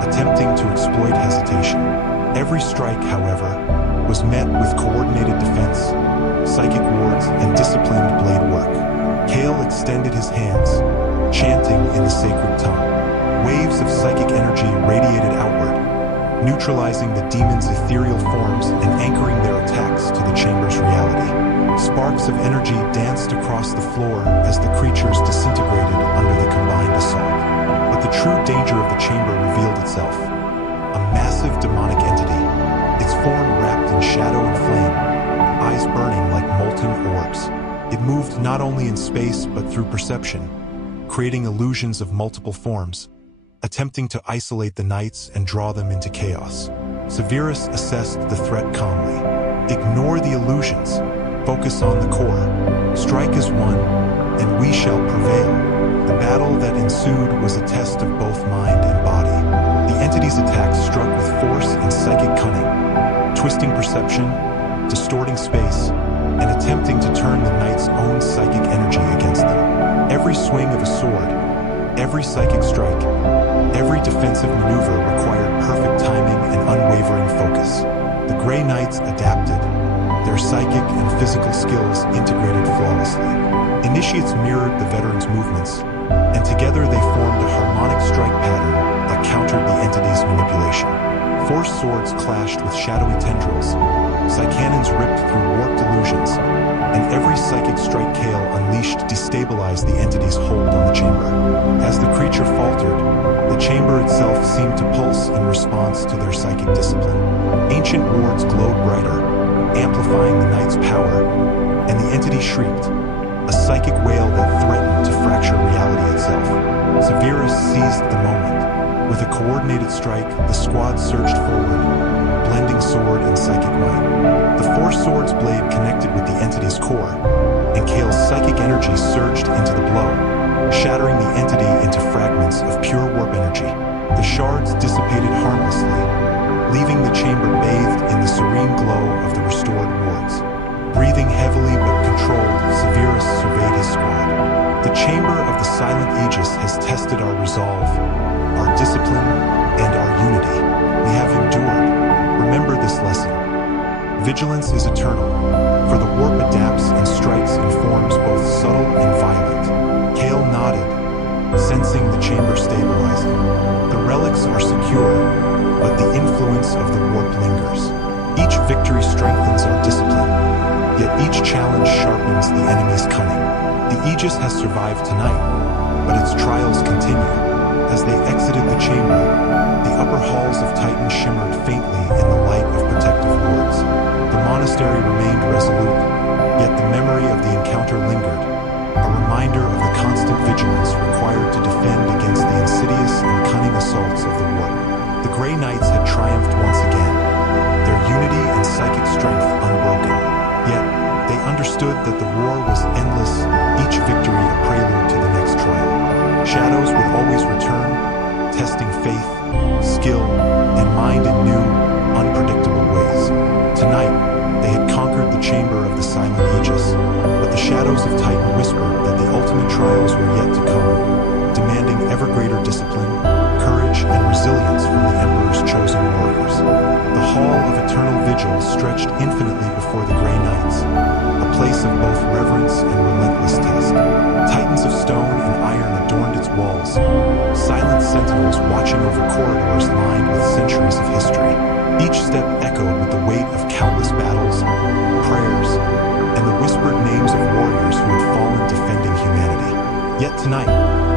attempting to exploit hesitation. Every strike, however, was met with coordinated defense, psychic wards, and disciplined blade work. Kale extended his hands, chanting in the sacred tongue. Waves of psychic energy radiated outward, neutralizing the demons' ethereal forms and anchoring their attacks to the chamber's reality. Sparks of energy danced across the floor as the creatures disintegrated under the combined assault. But the true danger of the chamber revealed itself. A massive demonic entity, its form wrapped in shadow and flame, eyes burning like molten orbs. It moved not only in space but through perception, creating illusions of multiple forms, attempting to isolate the knights and draw them into chaos. Severus assessed the threat calmly. "Ignore the illusions. Focus on the core. Strike as one, and we shall prevail." The battle that ensued was a test of both mind and body. The entity's attacks struck with force and psychic cunning, twisting perception, distorting space, and attempting to turn the knight's own psychic energy against them. Every swing of a sword, every psychic strike, every defensive maneuver required perfect timing and unwavering focus. The Grey Knights adapted, their psychic and physical skills integrated flawlessly. Initiates mirrored the veterans' movements, and together they formed a harmonic strike pattern that countered the entity's manipulation. Force swords clashed with shadowy tendrils, psycannons ripped through warped illusions, and every psychic strike Kale unleashed destabilized the entity's hold on the chamber. As the creature faltered, the chamber itself seemed to pulse in response to their psychic discipline. Ancient wards glowed brighter, amplifying the knight's power, and the entity shrieked, a psychic wail that threatened to fracture reality itself. Severus seized the moment. With a coordinated strike, the squad surged forward, blending sword and psychic might. The Force Sword's blade connected with the entity's core, and Kale's psychic energy surged into the blow, shattering the entity into fragments of pure warp energy. The shards dissipated harmlessly, leaving the chamber bathed in the serene glow of the restored wards. Breathing heavily but controlled, Severus surveyed his squad. "The chamber of the Silent Aegis has tested our resolve, our discipline, and our unity. We have endured. Remember this lesson. Vigilance is eternal, for the warp adapts and strikes in forms both subtle and violent. Kale nodded, sensing the chamber stabilizing. The relics are secure, but the influence of the warp lingers. Each victory strengthens our discipline, yet each challenge sharpens the enemy's cunning. The Aegis has survived tonight, but its trials continue. As they exited the chamber, the upper halls of Titan shimmered faintly in the light of protective wards. The monastery remained resolute, yet the memory of the encounter lingered, a reminder of the constant vigilance required to defend against the insidious and cunning assaults of the warp. The Grey Knights had triumphed once again, their unity and psychic strength unbroken. Yet, they understood that the war was endless, each victory a prelude to the next trial. Shadows would always return, testing faith, skill, and mind in new, unpredictable ways. Tonight, they had conquered the chamber of the Silent Aegis, but the shadows of Titan whispered that the ultimate trials were yet to come, demanding ever greater discipline, courage, and resilience from the Emperor's chosen warriors. The Hall of Eternal Vigil stretched infinitely before the Grey Knights, a place of both reverence and relentless test. Titans of stone and iron adorned its walls, silent sentinels watching over corridors lined with centuries of history. Each step echoed with the weight of countless battles, prayers, and the whispered names of warriors who had fallen defending humanity. Yet tonight,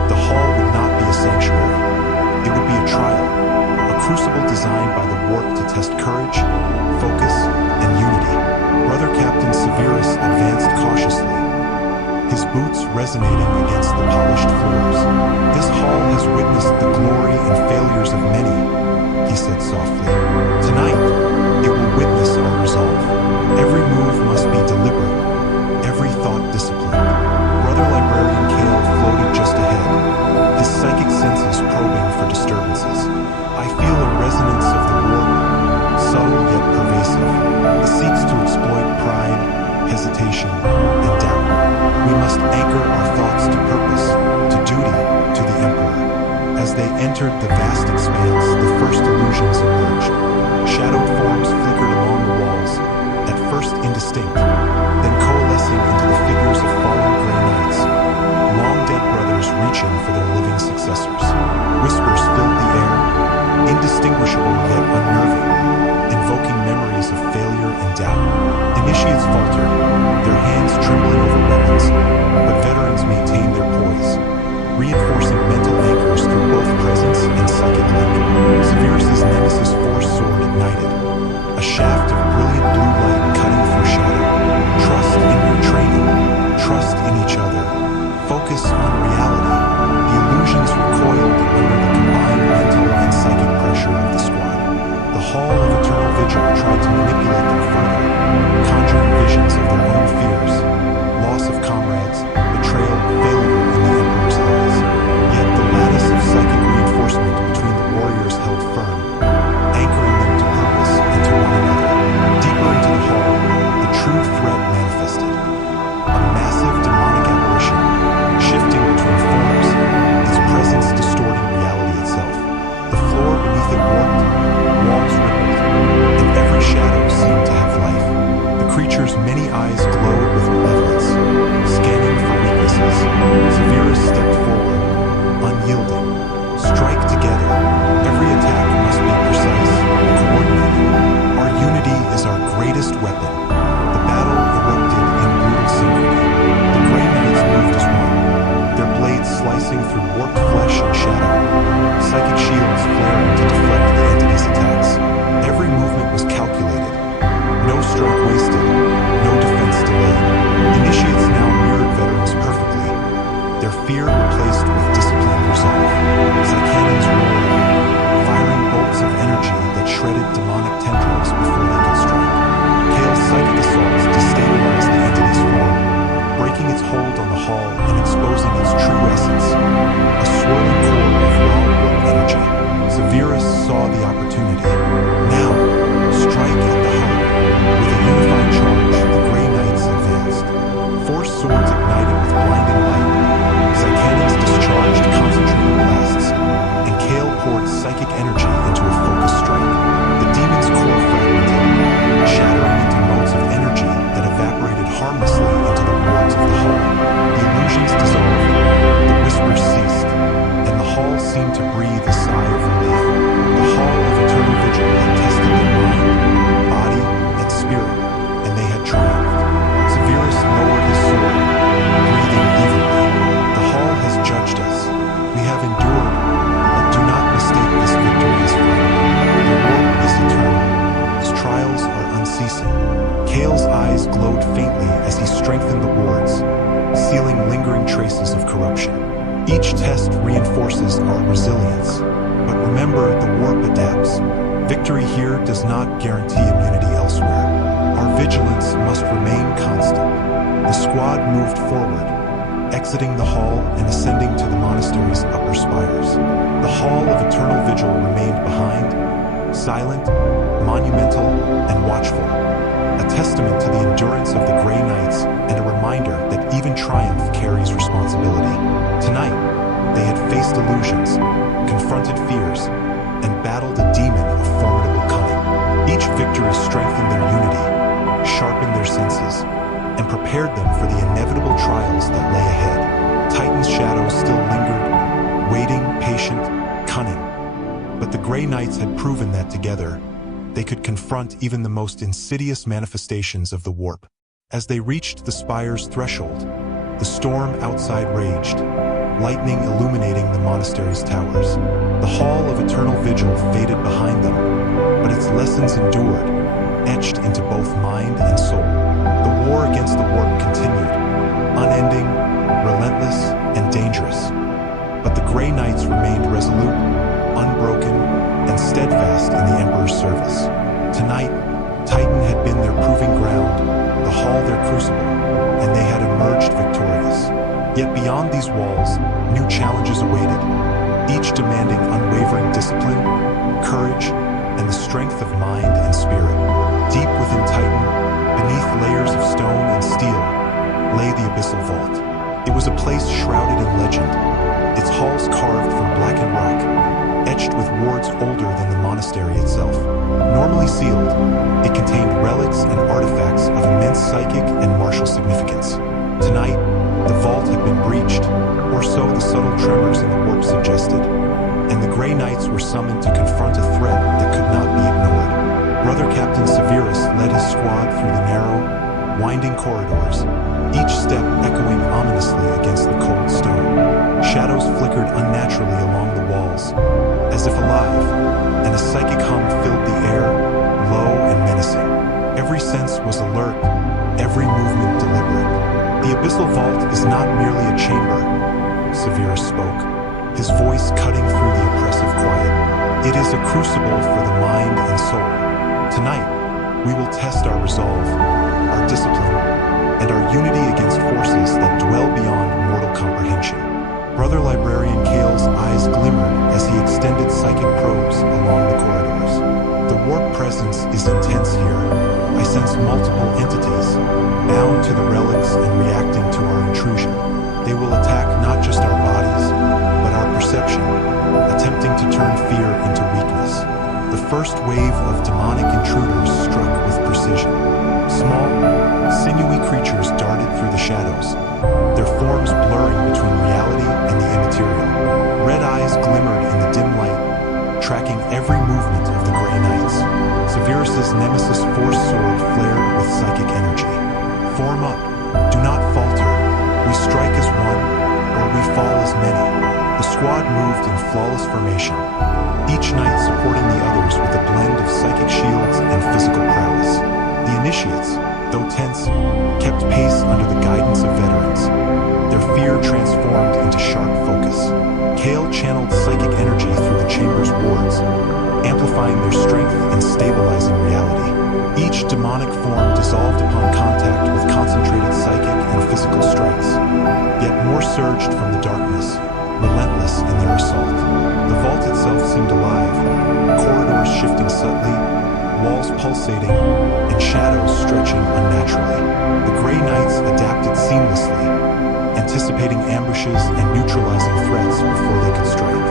the hall would not be a sanctuary. It would be a trial, a crucible designed by the warp to test courage, focus, and unity. Brother Captain Severus advanced cautiously, his boots resonating against the polished floors. "This hall has witnessed the glory and failures of many," he said softly. "Tonight, it will witness our resolve. Every move must be deliberate, every thought disciplined." Brother Librarian Kale floated just ahead, his psychic senses probing for disturbances. "I feel a resonance of the warp, subtle yet pervasive. It seeks to exploit pride, hesitation, and doubt. We must anchor our thoughts to purpose, to duty, to the Emperor." As they entered the vast expanse, the first illusions emerged. Shadowed forms flickered along the walls, at first indistinct, then coalescing into the figures of fallen Grey Knights, long-dead brothers reaching for their living successors. Whispers filled the air, indistinguishable yet unnerving, invoking memories of failure and doubt. Initiates faltered, their hands trembling over weapons, but veterans maintained their poise, reinforcing mental anchors through both presence and psychic link. Severus's nemesis force sword ignited, a shaft of brilliant blue light cutting through shadow. Trust in your training, trust in each other, focus on reality. The illusions recoiled under the combined mental and psychic pressure of the squad. The Hall of Eternal Vigil tried to manipulate them further, conjuring visions of their own fears, loss of comrades, betrayal, failure in the Emperor's eyes. Yet the lattice of psychic reinforcement between the warriors held firm, anchoring them to purpose and to one another. Deeper into the hall, the true threat manifested. A massive demonic apparition, shifting between forms, its presence distorting reality itself. The floor beneath it warped, walls rippled, and every shadow seemed to have life. The creature's many eyes glowed with malevolence, scanning for weaknesses. Severus stepped forward, unyielding. "Strike together. Every attack must be precise, coordinated. Our unity is our greatest weapon." The battle erupted in brutal synchrony. The Grey Knights moved as one, their blades slicing through warped flesh and shadow, psychic shields flaring to deflect the entity's attacks. Every movement was calculated, no strike wasted, no defense delayed. Initiates now mirrored veterans perfectly, their fear replaced with disciplined resolve. Cannons roared, firing bolts of energy that shredded demonic tendrils before they could strike. Kale's psychic assaults destabilized the entity's form, breaking its hold on the hall and exposing its true essence, a swirling core of raw warp energy. Severus saw the opportunity. Now, strike at the heart. With a unified charge, the Grey Knights advanced. Force swords ignited with blinding light, cannons discharged concentrated blasts, and Kale poured psychic energy into a focused strike. The demon's core fragmented, shattering into Each test reinforces our resilience. But remember, the warp adapts. Victory here does not guarantee immunity elsewhere. Our vigilance must remain constant. The squad moved forward, exiting the hall and ascending to the monastery's upper spires. The Hall of Eternal Vigil remained behind, silent, monumental, and watchful, a testament to the endurance of the Grey Knights and a reminder that even triumph carries responsibility. Tonight, they had faced illusions, confronted fears, and battled a demon of formidable cunning. Each victory strengthened their unity, sharpened their senses, and prepared them for the inevitable trials that lay ahead. Titan's shadows still lingered, waiting, patient, cunning. But the Grey Knights had proven that together, they could confront even the most insidious manifestations of the warp. As they reached the spire's threshold, the storm outside raged, lightning illuminating the monastery's towers. The Hall of Eternal Vigil faded behind them, but its lessons endured, etched into both mind and soul. The war against the warp continued, unending, relentless, and dangerous. But the Grey Knights remained resolute, unbroken, and steadfast in the Emperor's service. Tonight, Titan had been their proving ground, the hall their crucible, and they had emerged victorious. Yet beyond these walls, new challenges awaited, each demanding unwavering discipline, courage, and the strength of mind and spirit. Deep within Titan, beneath layers of stone and steel, lay the Abyssal Vault. It was a place shrouded in legend, its halls carved from blackened rock, etched with wards older than the monastery itself. Normally sealed, it contained relics and artifacts of immense psychic and martial significance. Tonight, the vault had been breached, or so the subtle tremors in the warp suggested, and the Grey Knights were summoned to confront a threat that could not be ignored. Brother Captain Severus led his squad through the narrow, winding corridors, each step echoing ominously against the cold stone. Shadows flickered unnaturally along the walls, as if alive, and a psychic hum filled the air, low and menacing. Every sense was alert, every movement deliberate. The Abyssal Vault is not merely a chamber, Severus spoke, his voice cutting through the oppressive quiet. It is a crucible for the mind and soul. Tonight, we will test our resolve, our discipline, and our unity against forces that dwell beyond mortal comprehension. Brother Librarian Kale's eyes glimmered as he extended psychic probes along the corridors. The warp presence is intense here. I sense multiple entities, bound to the relics and reacting to our intrusion. They will attack not just our bodies, but our perception, attempting to turn fear into weakness. The first wave of demonic intruders struck with precision. Small, sinewy creatures darted through the shadows, their forms blurring between reality and the immaterial. Red eyes glimmered in the dim light, tracking every movement of the Grey Knights. Severus's nemesis Force Sword flared with psychic energy. Form up, do not falter. We strike as one, or we fall as many. The squad moved in flawless formation, each knight supporting the others with a blend of psychic shields and physical prowess. The initiates, though tense, kept pace under the guidance of veterans, their fear transformed into sharp focus. Kale channeled psychic energy through the chamber's wards, amplifying their strength and stabilizing reality. Each demonic form dissolved upon contact with concentrated psychic and physical strikes, yet more surged from the darkness, relentless in their assault. The vault itself seemed alive, corridors shifting subtly, walls pulsating, and shadows stretching unnaturally. The Grey Knights adapted seamlessly, anticipating ambushes and neutralizing threats before they could strike.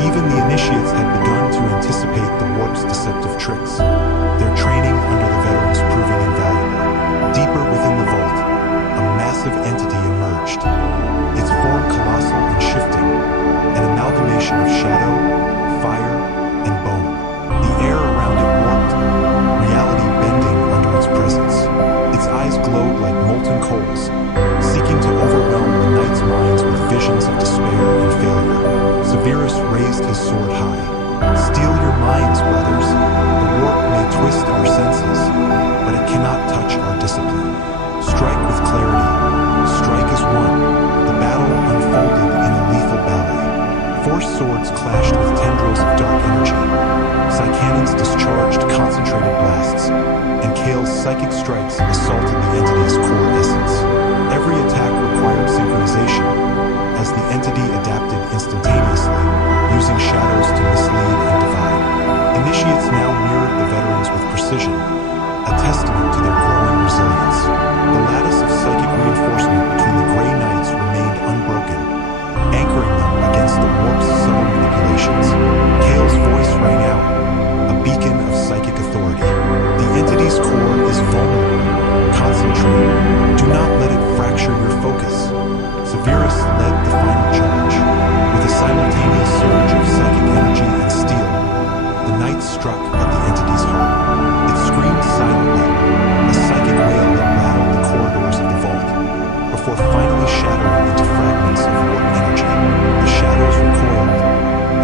Even the initiates had begun to anticipate the warp's deceptive tricks, their training under the veterans proving invaluable. Deeper within the vault, a massive entity emerged, its form colossal and shifting, an amalgamation of shadow, fire, and bone. The air around it warped, reality bending under its presence. Its eyes glowed like molten coals, seeking to overwhelm the knights' minds with visions of despair and failure. Severus raised his sword high. Steel your minds, brothers. The warp may twist our senses, but it cannot touch our discipline. Strike with clarity. Strike as one. The battle unfolded in a lethal swords clashed with tendrils of dark energy. Cannons discharged concentrated blasts, and Kale's psychic strikes assaulted the entity's core essence. Every attack required synchronization, as the entity adapted instantaneously, using shadows to mislead and divide. Initiates now mirrored the veterans with precision, a testament to their growing resilience. The lattice of psychic reinforcement between the Grey Knights remained unbroken, anchoring them against the warp's subtle manipulations. Kale's voice rang out, a beacon of psychic authority. The entity's core is vulnerable. Concentrate. Do not let it fracture your focus. Severus led the final charge. With a simultaneous surge of psychic energy and steel, the knights struck at the entity's heart. It screamed silently, a psychic wail that rattled the corridors of the vault, before finally shattering into fragments of warp energy. The shadows recoiled,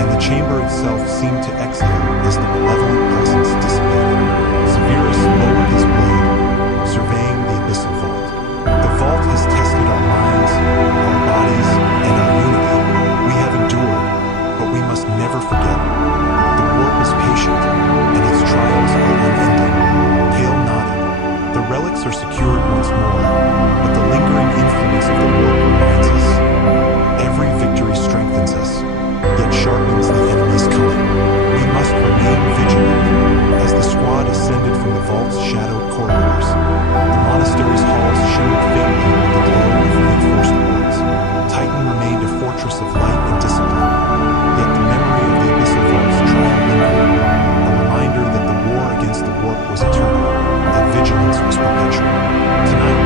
and the chamber itself seemed to exhale as the malevolent presence dissipated. Severus lowered his blade, surveying the Abyssal Vault. The vault has tested our minds, our bodies, and our unity. We have endured, but we must never forget. The warp is patient, and its trials are unending. Kale nodded. The relics are secured once more, but the lingering influence of the warp reminds us. Every victory strengthens us, yet sharpens the enemy's cunning. We must remain vigilant. As the squad ascended from the vault's shadowed corridors, the monastery's halls shimmered faintly with the glow of reinforced wards. Titan remained a fortress of light and discipline, yet the memory of the Abyssal Vault's trial lingered, a reminder that the war against the warp was eternal, that vigilance was perpetual. Tonight,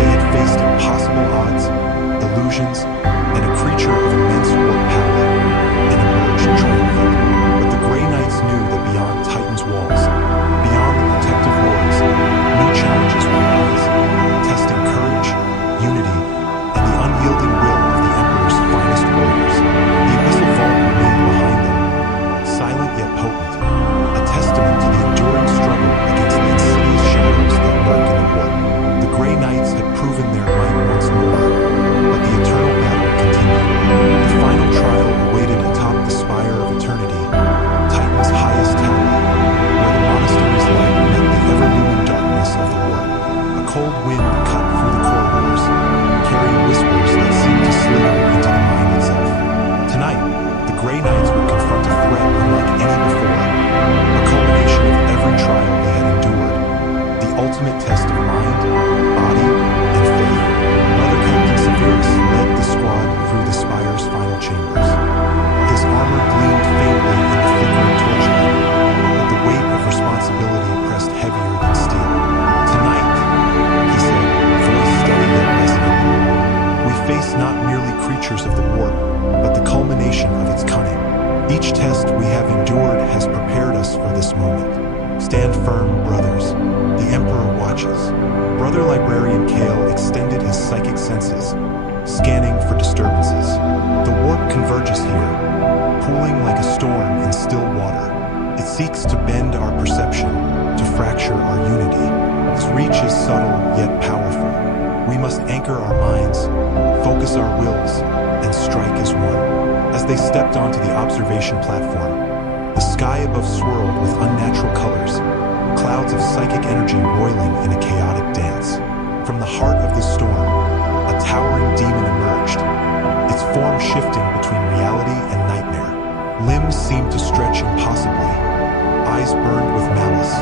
they had faced impossible odds, illusions, and a creature of immense warp power, and emerged triumphant. But the Grey Knights knew that beyond Titan's walls, beyond the protective wards, new challenges would rise, testing courage, unity, and the unyielding will of the Emperor's finest warriors. The Abyssal Vault remained behind them, silent yet potent, a testament to the enduring struggle against the insidious shadows that lurk in the warp. The Grey Knights had proven their might once more, but the eternal battle continued. The final trial awaited atop the spire of eternity, Titan's highest tower, where the monastery's light met the ever-looming darkness of the warp. A cold wind cut through the corridors, carrying whispers that seemed to slither into the mind itself. Tonight, the Grey Knights would confront a threat unlike any before, a culmination of every trial they had endured, the ultimate test of mind, body, and faith. Brother Captain Severus led the squad through the spire's final chambers. His armor gleamed faintly in the flickering torchlight, but the weight of responsibility pressed heavier than steel. Tonight, he said, voice steady yet resonant, we face not merely creatures of the warp, but the culmination of its cunning. Each test we have endured has prepared us for this moment. Stand firm, brothers. The Emperor watches. Brother Librarian Kale extended his psychic senses, scanning for disturbances. The warp converges here, pooling like a storm in still water. It seeks to bend our perception, to fracture our unity. Its reach is subtle yet powerful. We must anchor our minds, focus our wills, and strike as one. As they stepped onto the observation platform, the sky above swirled with unnatural colors, clouds of psychic energy roiling in a chaotic dance. From the heart of the storm, a towering demon emerged, its form shifting between reality and nightmare. Limbs seemed to stretch impossibly, eyes burned with malice,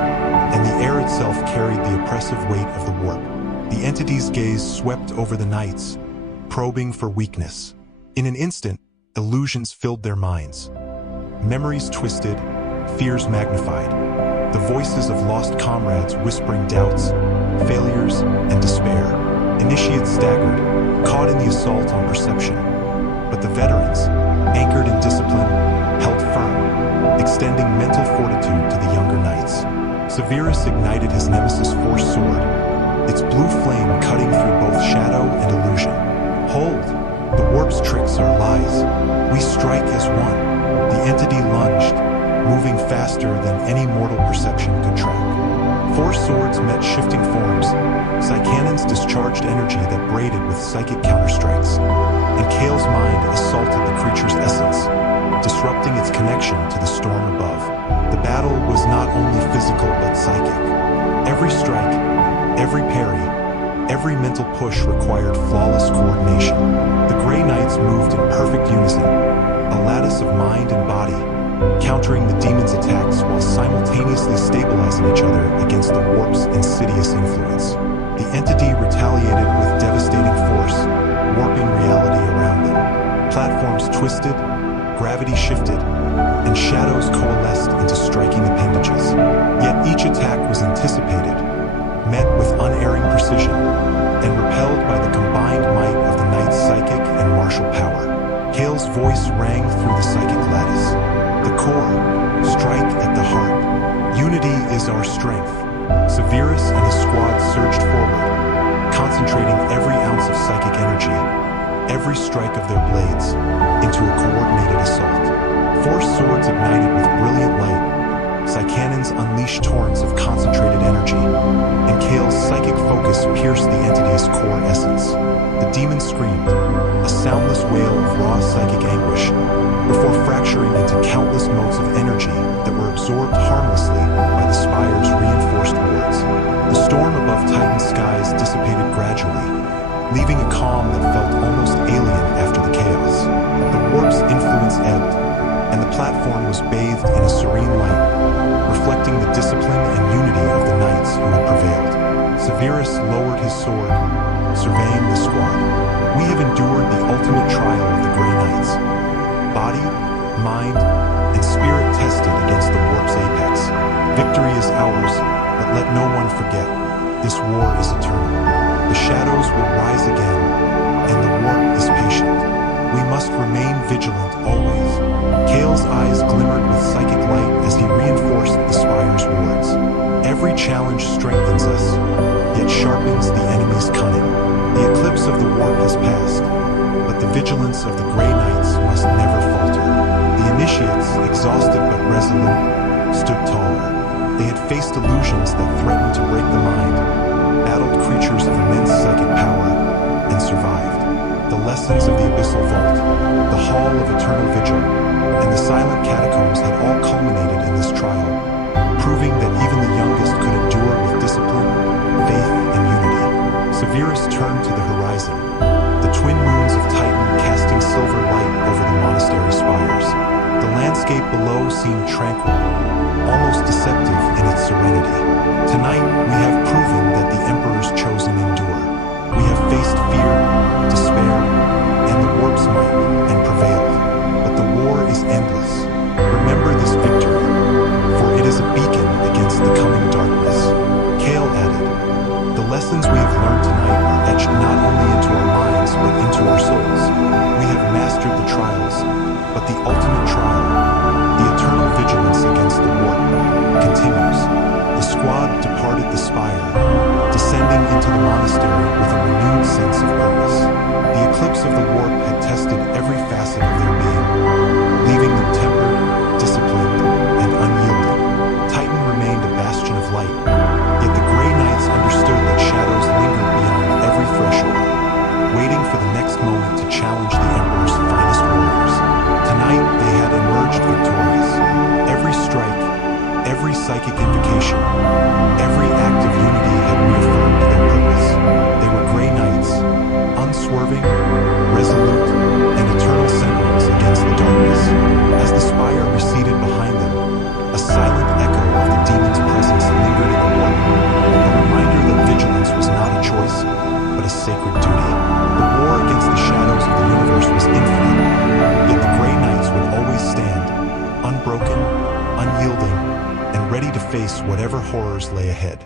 and the air itself carried the oppressive weight of the warp. The entity's gaze swept over the knights, probing for weakness. In an instant, illusions filled their minds. Memories twisted, fears magnified. The voices of lost comrades whispering doubts, failures, and despair. Initiates staggered, caught in the assault on perception. But the veterans, anchored in discipline, held firm, extending mental fortitude to the younger knights. Severus ignited his Nemesis Force sword, its blue flame cutting through both shadow and illusion. Hold! The warp's tricks are lies. We strike as one. The entity lunged, moving faster than any mortal perception could track. Four swords met shifting forms. Cannons discharged energy that braided with psychic counterstrikes. And Kale's mind assaulted the creature's essence, connection to the storm above. The battle was not only physical but psychic. Every strike, every parry, every mental push required flawless coordination. The Grey Knights moved in perfect unison, a lattice of mind and body, countering the demon's attacks while simultaneously stabilizing each other against the warp's insidious influence. The entity retaliated with devastating force, warping reality around them. Platforms twisted, gravity shifted, and shadows coalesced into striking appendages. Yet each attack was anticipated, met with unerring precision, and repelled by the combined might of the knight's psychic and martial power. Kale's voice rang through the psychic lattice. The core, strike at the heart. Unity is our strength. Severus and his squad surged forward, concentrating every ounce of psychic energy, every strike of their blades, into a coordinated assault. Four swords ignited with brilliant light, Psycannons unleashed torrents of concentrated energy, and Kale's psychic focus pierced the entity's core essence. The demon screamed, a soundless wail of raw psychic anguish, before fracturing into countless motes of energy that were absorbed harmlessly by the spire's reinforced wards. The storm above Titan's skies dissipated gradually, leaving a calm that felt almost alien after the chaos. The warp's influence ebbed, and the platform was bathed in a serene light, reflecting the discipline and unity of the knights who had prevailed. Severus lowered his sword, surveying the squad. We have endured the ultimate trial of the Grey Knights. Body, mind, and spirit tested against the warp's apex. Victory is ours, but let no one forget, this war is eternal. The shadows will rise again, and the warp is patient. We must remain vigilant always. Kale's eyes glimmered with psychic light as he reinforced the spire's wards. Every challenge strengthens us, yet sharpens the enemy's cunning. The eclipse of the warp has passed, but the vigilance of the Grey Knights must never falter. The initiates, exhausted but resolute, stood taller. They had faced illusions that threatened to break the mind, battled creatures of immense psychic power, and survived. The lessons of the Abyssal Vault, the Hall of Eternal Vigil, and the Silent Catacombs had all culminated in this trial, proving that even the youngest could endure with discipline, faith, and unity. Severus turned to the horizon, the twin moons of Titan casting silver light over the monastery spires. The landscape below seemed tranquil, almost deceptive in its serenity. Tonight, we have proven that the Emperor's chosen endure. We have faced fear, despair, and the warp's might, and prevailed. But the war is endless. Remember this victory, for it is a beacon against the coming darkness. Kale added, the lessons we have learned tonight are etched not only into our minds, but into our souls. We have mastered the trials, but the ultimate trial, the eternal vigilance against the warp, continues. The squad departed the spire, descending into the monastery with a renewed sense of purpose. The eclipse of the warp had tested every facet of their being, leaving them tempered, disciplined, and unyielding. Titan remained a bastion of light, yet the Grey Knights understood that shadows lingered beyond every threshold, waiting for the next moment to challenge the Emperor's finest warriors. Tonight, they had emerged victorious. Every strike, every psychic invocation, every act of unity had reaffirmed their purpose. They were Grey Knights, unswerving, resolute, and eternal sentinels against the darkness. As the spire receded behind them, a silent echo of the demon's presence lingered in the warp, a reminder that vigilance was not a choice, but a sacred duty. The war against the shadows of the universe was infinite, yet the Grey Knights would always stand, unbroken, unyielding, and ready to face whatever horrors lay ahead.